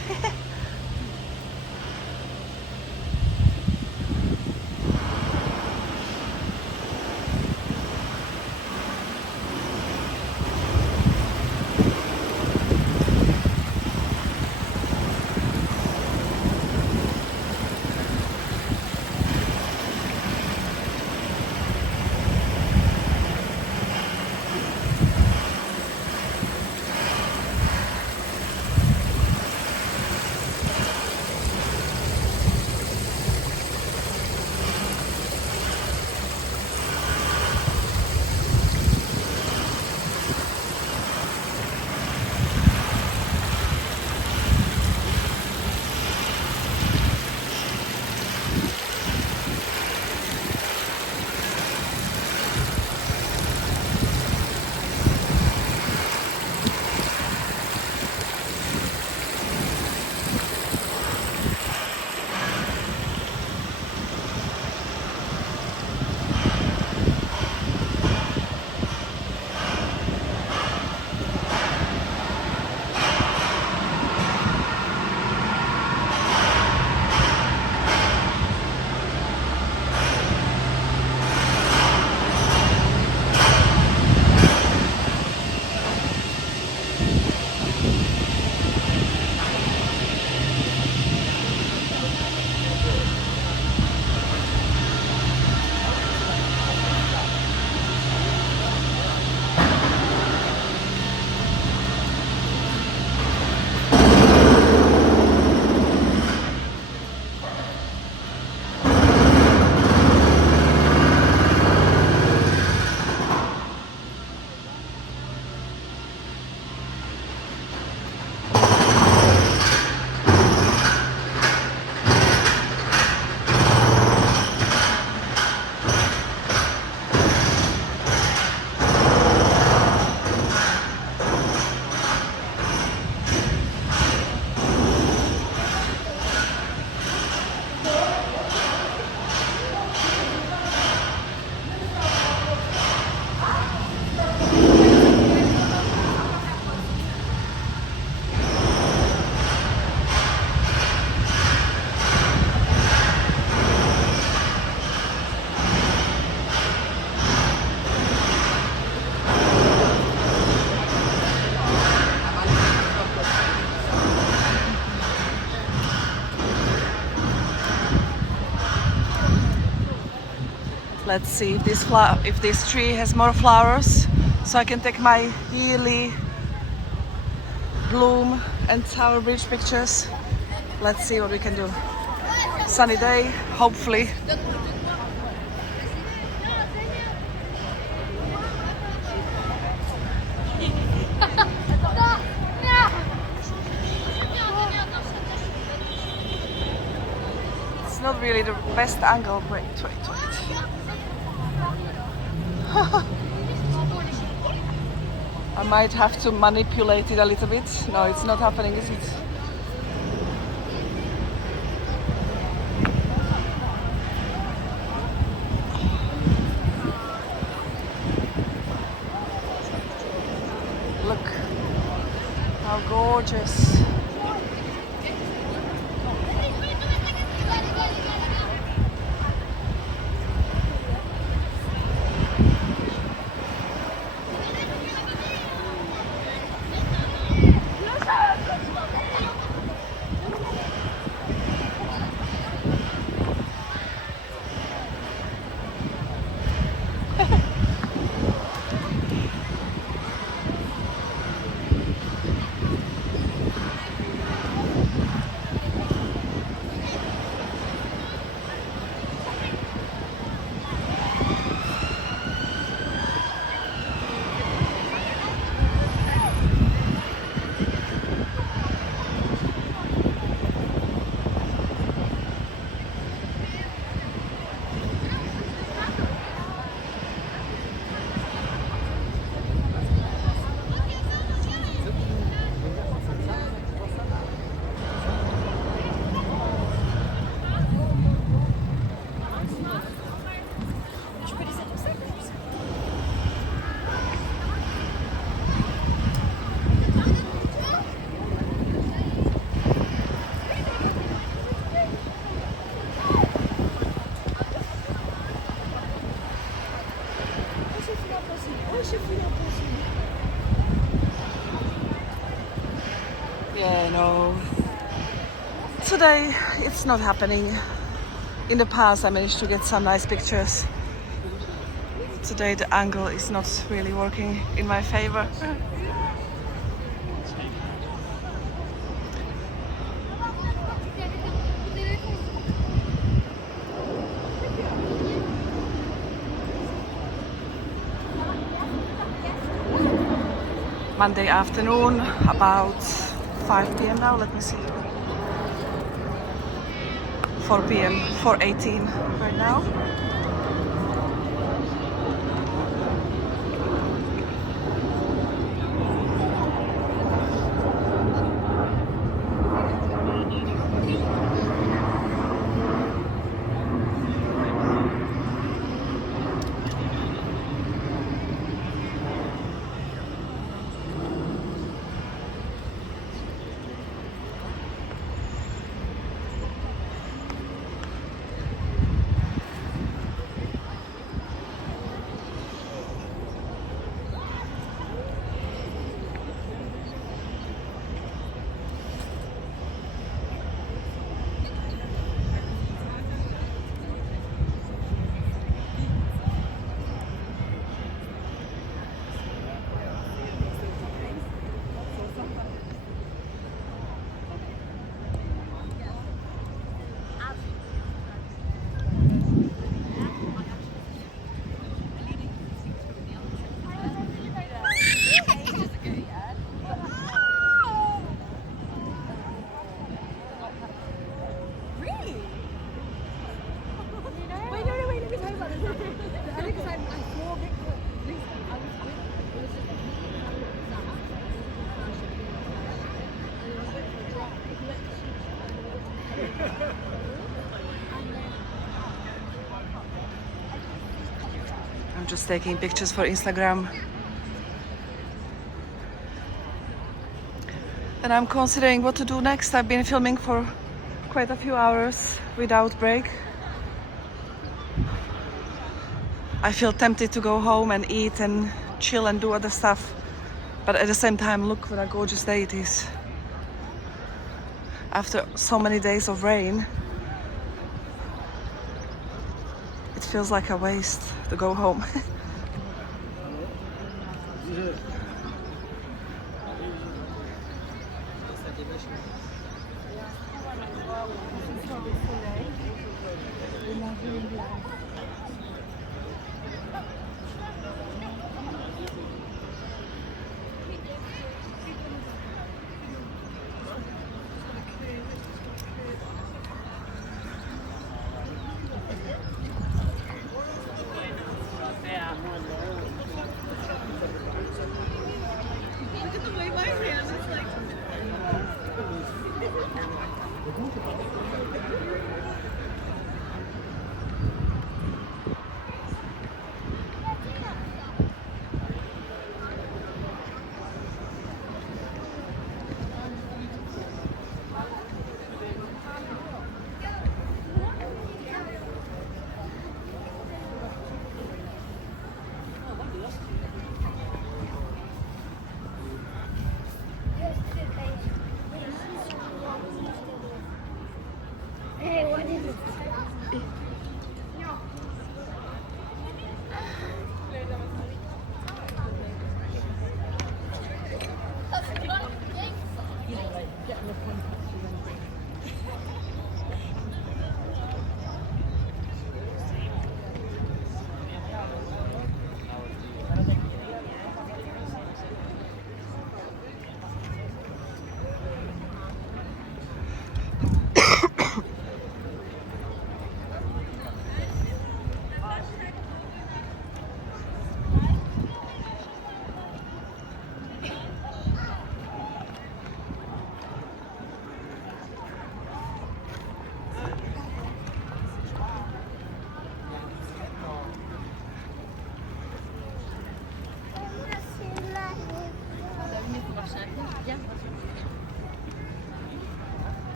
Let's see if this tree has more flowers, so I can take my yearly bloom and Tower Bridge pictures. Let's see what we can do. Sunny day, hopefully. It's not really the best angle. Wait. I might have to manipulate it a little bit. No, it's not happening, is it? Look how gorgeous. Yeah, no. Today it's not happening. In the past I managed to get some nice pictures. Today the angle is not really working in my favor. Monday afternoon, about 5 p.m. now, let me see. 4 p.m., 4:18 right now. I'm just taking pictures for Instagram. And I'm considering what to do next. I've been filming for quite a few hours without break. I feel tempted to go home and eat and chill and do other stuff. But at the same time, look what a gorgeous day it is. After so many days of rain, it feels like a waste to go home.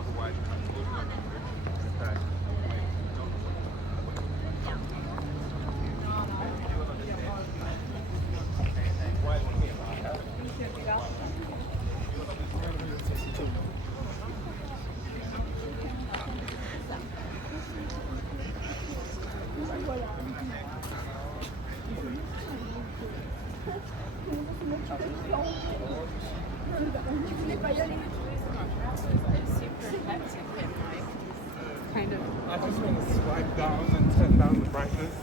otherwise okay. Kind of. I just want to swipe down and turn down the brightness.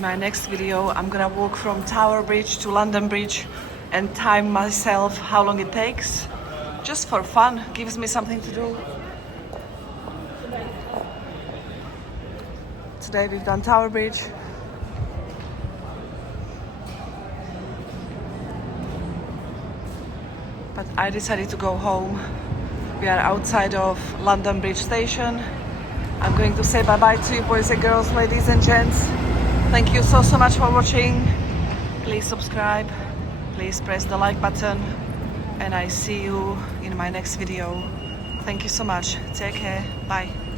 In my next video, I'm gonna walk from Tower Bridge to London Bridge and time myself how long it takes. Just for fun, gives me something to do. Today we've done Tower Bridge. But I decided to go home. We are outside of London Bridge Station. I'm going to say bye-bye to you boys and girls, ladies and gents. Thank you so much for watching. Please subscribe, please press the like button, and I see you in my next video. Thank you so much. Take care. Bye.